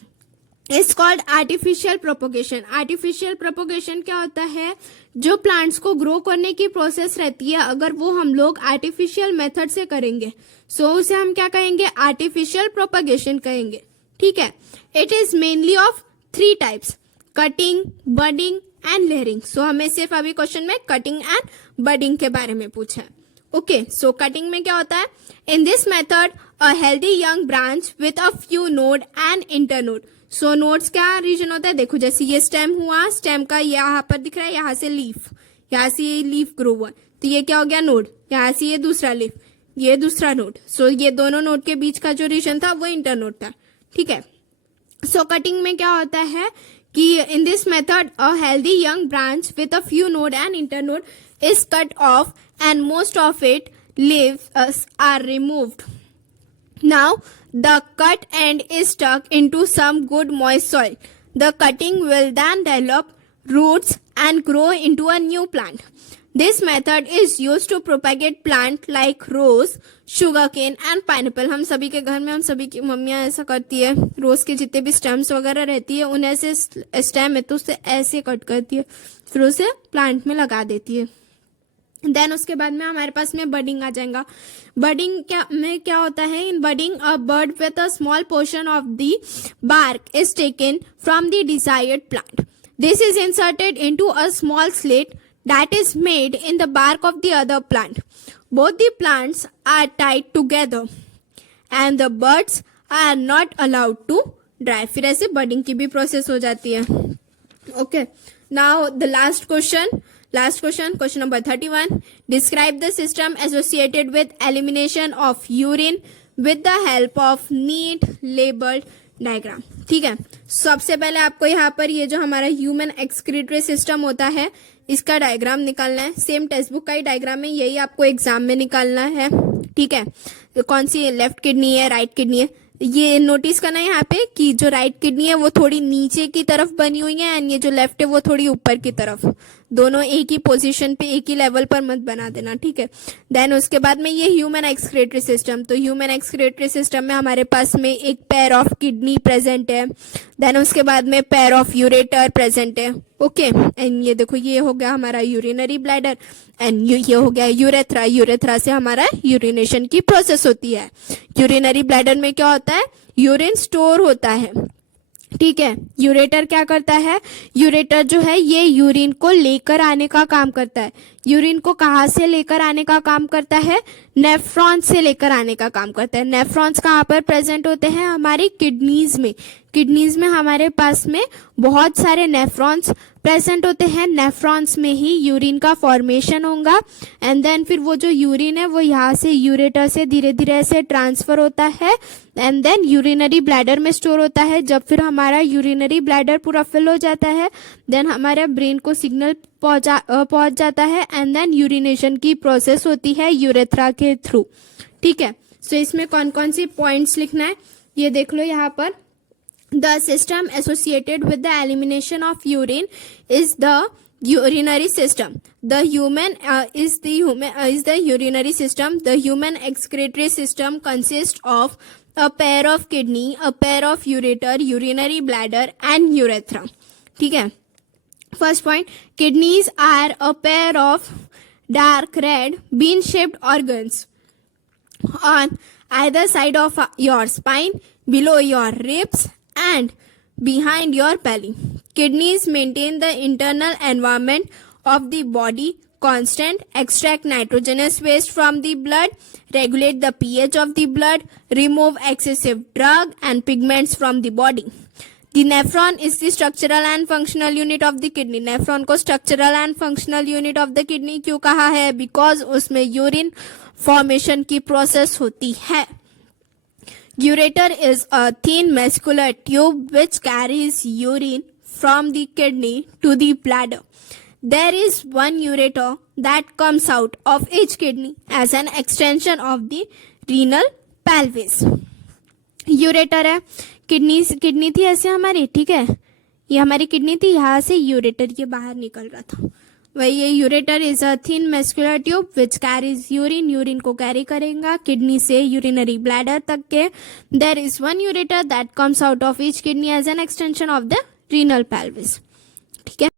is called artificial propagation. artificial propagation क्या होता है, जो plants को grow करने की process रहती है अगर वो हम लोग आर्टिफिशियल मेथड से करेंगे सो उसे हम क्या कहेंगे, आर्टिफिशियल प्रोपगेशन कहेंगे. ठीक है, it is mainly of 3 types, cutting, budding and layering. So हमें सिर्फ अभी क्वेश्चन में कटिंग एंड बडिंग के बारे में पूछा है. ओके, सो कटिंग में क्या होता है, in this method a healthy young branch with a few node and internode. So nodes क्या रीजन होता है, देखो जैसे ये स्टेम हुआ, स्टेम का यहाँ पर दिख रहा है, यहाँ से लीफ, यहाँ से ये लीफ ग्रो हुआ, तो ये क्या हो गया, नोड। यहाँ से ये दूसरा लीफ, ये दूसरा नोड। सो ये दोनों नोड के बीच का जो रीजन था वो इंटरनोड था, ठीक है। सो कटिंग में क्या होता है कि in this method a healthy young branch with a few node and internode is cut off and most of it leaves are removed. Now the cut end is stuck into some good moist soil. The cutting will then develop roots and grow into a new plant. This method is used to propagate plant like rose, sugarcane and pineapple. हम सभी के घर में, हम सभी की मम्मियाँ ऐसा करती है, रोज के जितने भी स्टेम्स वगैरह रहती है उन्हें ऐसे स्टेम है तो उससे ऐसे कट करती है, फिर उसे प्लांट में लगा देती है। देन उसके बाद में हमारे पास में बडिंग आ जाएगा। बडिंग क्या होता है, in budding a bud with a small portion of the bark is taken from the desired plant. This is inserted into a small slit that is made in the bark of the other plant. Both the plants are tied together and the buds are not allowed to dry. फिर ऐसे budding की भी process हो जाती है। Okay, now the last question, question number 31. Describe the system associated with elimination of urine with the help of neat labeled diagram, ठीक है। सबसे पहले आपको यहाँ पर ये जो हमारा ह्यूमन एक्सक्रीटरी सिस्टम होता है इसका डायग्राम निकालना है। सेम टेक्स्ट बुक का ही डायग्राम है, यही आपको एग्जाम में निकालना है, ठीक है। तो कौन सी लेफ्ट किडनी है, राइट किडनी है, ये नोटिस करना है यहाँ पे कि जो राइट किडनी है वो थोड़ी नीचे की तरफ बनी हुई है एंड ये जो लेफ्ट है वो थोड़ी ऊपर की तरफ, दोनों एक ही पोजीशन पे एक ही लेवल पर मत बना देना, ठीक है। देन उसके बाद में ये ह्यूमन एक्सक्रीटरी सिस्टम, तो ह्यूमन एक्सक्रीटरी सिस्टम में हमारे पास में एक पेयर ऑफ किडनी प्रेजेंट है। देन उसके बाद में पेयर ऑफ यूरेटर प्रेजेंट है, ओके। एंड ये देखो ये हो गया हमारा यूरिनरी ब्लैडर एंड ये हो गया यूरेथ्रा। यूरेथ्रा से हमारा यूरिनेशन की प्रोसेस होती है। यूरिनरी ब्लैडर में क्या होता है, यूरिन स्टोर होता है, ठीक है। यूरेटर क्या करता है, यूरेटर जो है ये यूरिन को लेकर आने का काम करता है। यूरिन को कहाँ से लेकर आने का काम करता है, नेफ्रॉन्स से लेकर आने का काम करता है। नेफ्रॉन्स कहाँ पर प्रेजेंट होते हैं, हमारी किडनीज में। किडनीज में हमारे पास में बहुत सारे नेफ्रॉन्स प्रेजेंट होते हैं। नेफ्रॉन्स में ही यूरिन का फॉर्मेशन होगा एंड देन फिर वो जो यूरिन है वो यहाँ से यूरेटर से धीरे धीरे ऐसे ट्रांसफर होता है एंड देन यूरिनरी ब्लैडर में स्टोर होता है। जब फिर हमारा यूरिनरी ब्लैडर पूरा फिल हो जाता है देन हमारे ब्रेन को सिग्नल पहुंच जाता है एंड देन यूरिनेशन की प्रोसेस होती है यूरेथ्रा के थ्रू, ठीक है। सो इसमें कौन कौन सी पॉइंट्स लिखना है ये देख लो यहाँ पर। The system associated with the elimination of urine is the urinary system. The human is the urinary system. The human excretory system consists of a pair of kidney, a pair of ureter, urinary bladder, and urethra. ठीक है। First point: kidneys are a pair of dark red bean-shaped organs on either side of your spine, below your ribs, and behind your belly. Kidneys maintain the internal environment of the body constant, extract nitrogenous waste from the blood, regulate the pH of the blood, remove excessive drug and pigments from the body. The nephron is the structural and functional unit of the kidney. Nephron को structural and functional unit of the kidney क्यों कहा है, because उसमें urine formation की process होती है। Ureter is a thin muscular tube which carries urine from the kidney to the bladder. There is one ureter that comes out of each kidney as an extension of the renal pelvis. Ureter है, kidney थी ऐसे हमारी, ठीक है। ये हमारी kidney थी, यहाँ से यूरेटर ये बाहर निकल रहा था, वही ये ureter is a thin muscular tube which carries urine. Urine को कैरी करेगा किडनी से यूरिनरी ब्लैडर तक के। There is one ureter that comes out of each kidney as an extension of the renal pelvis, ठीक है।